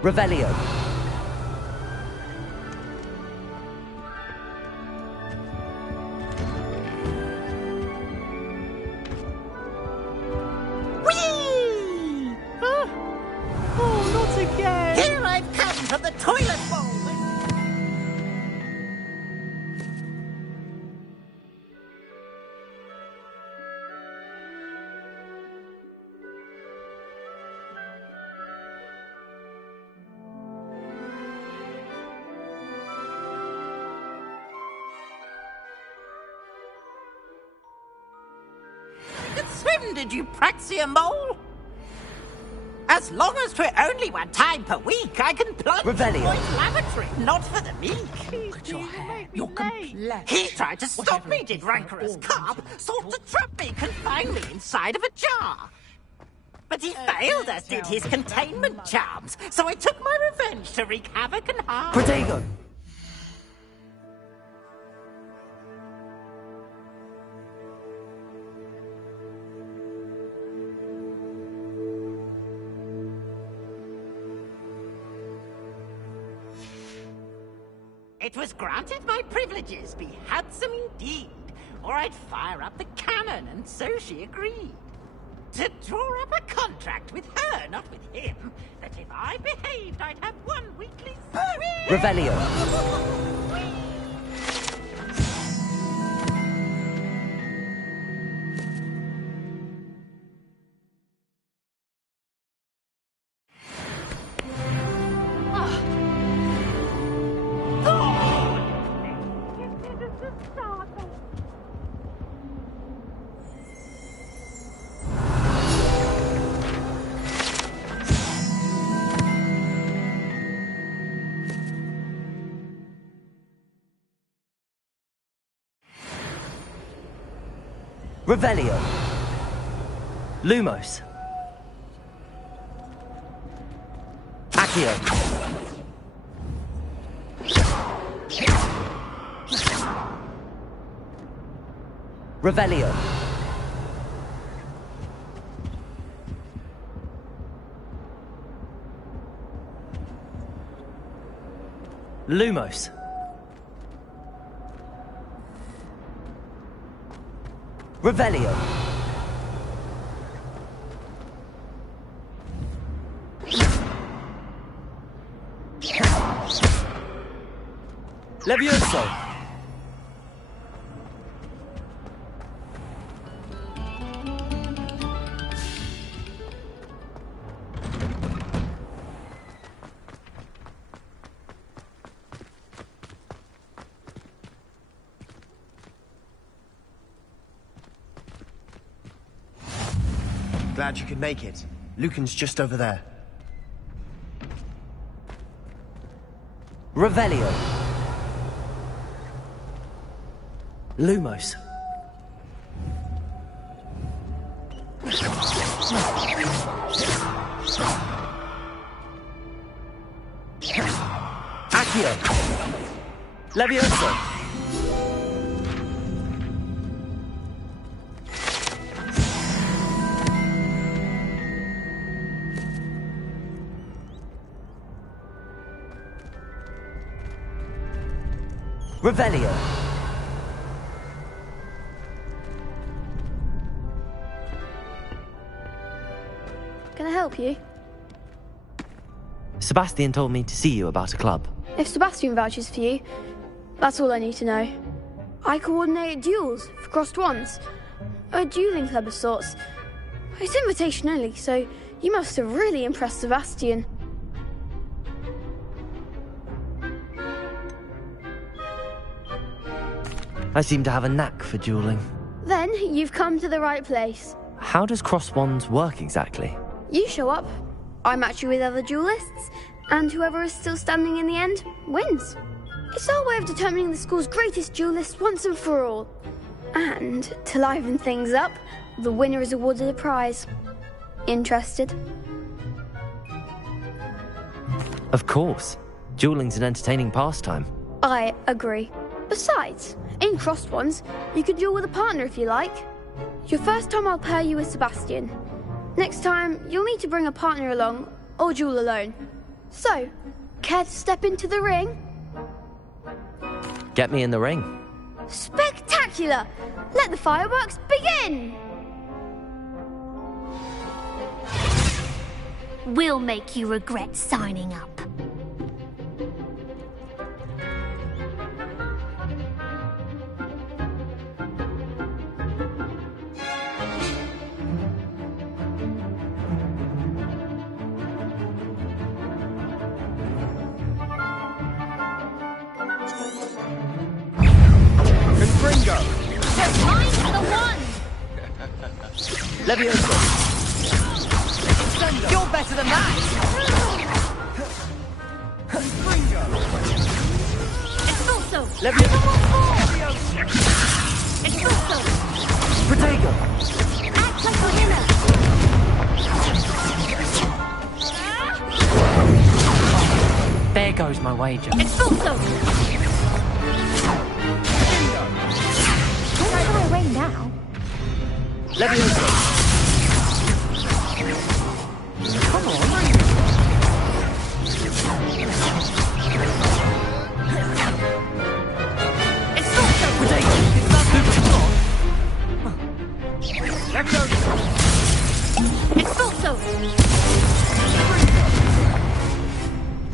Revelio. Whee! Oh, not again! Here I've come from the toilet bowl! Swim, did you praxia mole? As long as 'twere only one time per week, I can plunge Revelio. in the lavatory, not for the meek. Look at your hair. You're complete. He tried to stop me, did rancorous carp. Sought to trap me, confine me inside of a jar. But he failed, as did his containment charms. So I took my revenge to wreak havoc and harm. Protego. It was granted my privileges be handsome indeed, or I'd fire up the cannon, and so she agreed. To draw up a contract with her, not with him, that if I behaved, I'd have one weekly Revelio. Revelio. Lumos. Accio. Revelio. Lumos. Revelio. Levioso. Glad you could make it. Lucan's just over there. Revelio. Lumos. Accio. Levioso. Revelio. Can I help you? Sebastian told me to see you about a club. If Sebastian vouches for you, that's all I need to know. I coordinate duels for crossed wands. A dueling club of sorts. It's invitation only, so you must have really impressed Sebastian. I seem to have a knack for dueling. Then you've come to the right place. How does cross wands work exactly? You show up, I match you with other duelists, and whoever is still standing in the end wins. It's our way of determining the school's greatest duelist once and for all. And to liven things up, the winner is awarded a prize. Interested? Of course. Dueling's an entertaining pastime. I agree. Besides, in crossed ones, you can duel with a partner if you like. Your first time I'll pair you with Sebastian. Next time, you'll need to bring a partner along, or duel alone. So, care to step into the ring? Get me in the ring. Spectacular! Let the fireworks begin! We'll make you regret signing up. Confringo! Just mine for the one! Levioso! You're better than that! Confringo! Expulso! Levioso! Expulso! Protego! Act like a winner! There goes my wager. Expulso! Don't try away now. Levioso! Come on! Expulso! Protego! Levioso! Expulso!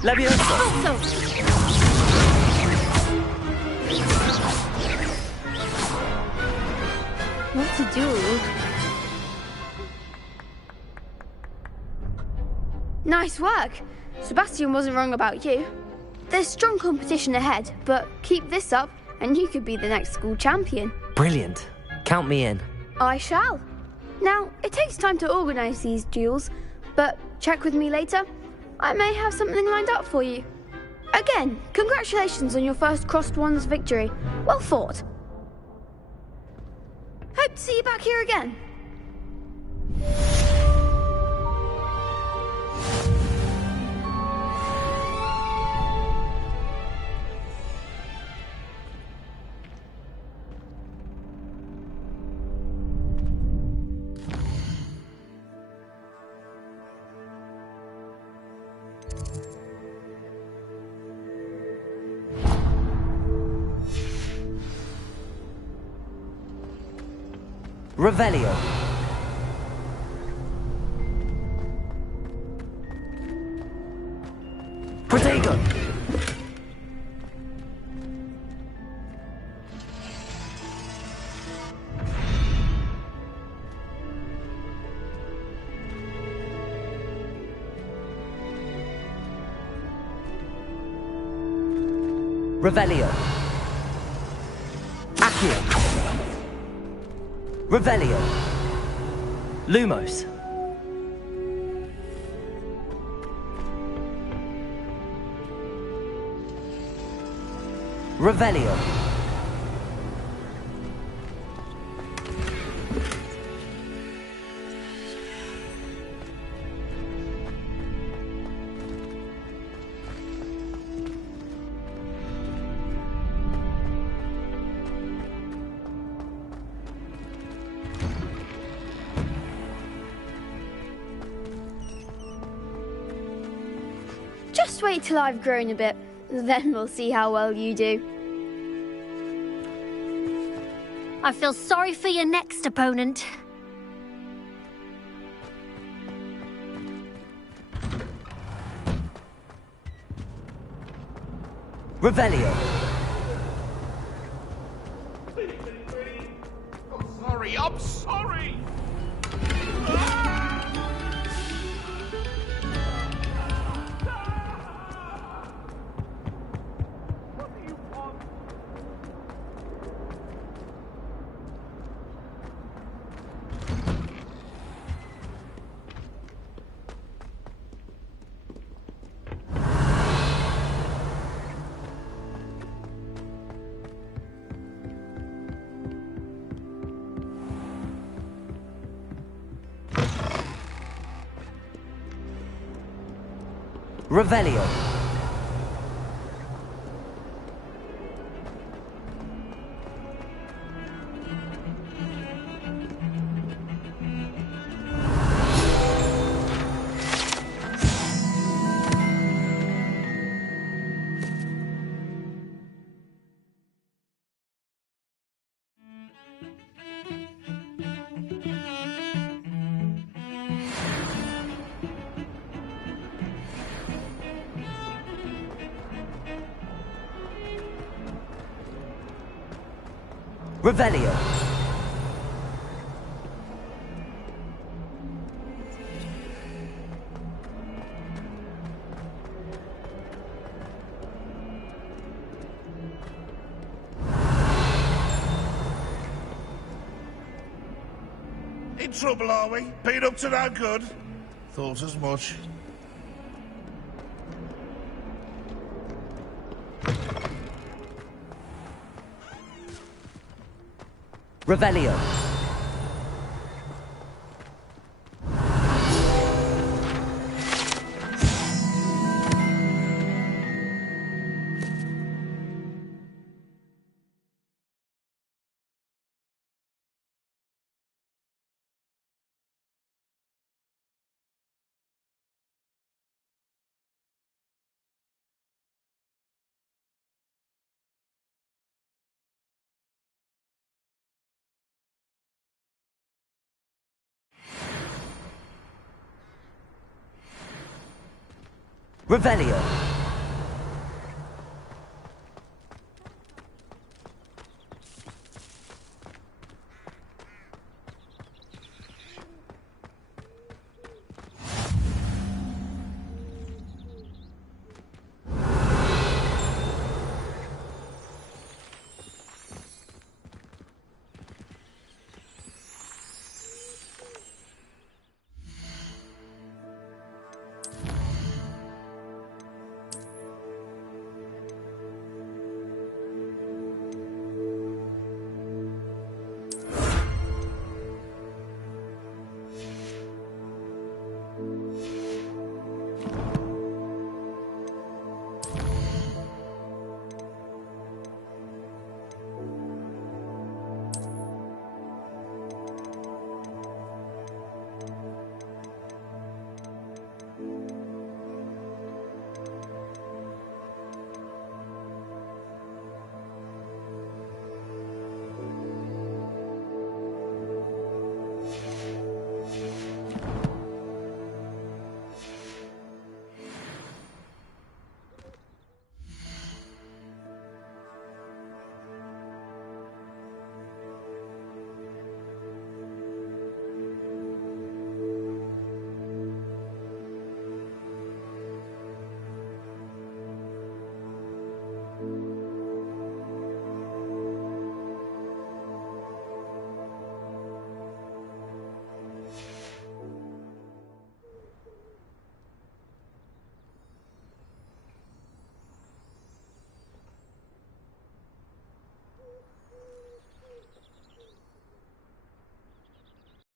Levioso! Expulso! What to do? Nice work. Sebastian wasn't wrong about you. There's strong competition ahead, but keep this up and you could be the next school champion. Brilliant. Count me in. I shall. Now, it takes time to organise these duels, but check with me later. I may have something lined up for you. Again, congratulations on your first crossed wands victory. Well fought. Hope to see you back here again. Revelio. Protego. Revelio. Accio. Revelio. Lumos. Revelio. Just wait till I've grown a bit, then we'll see how well you do. I feel sorry for your next opponent. Revelio. I'm sorry! Revelio. Revelio. In trouble, are we? Been up to no good? Thought as much. Revelio. Revelio.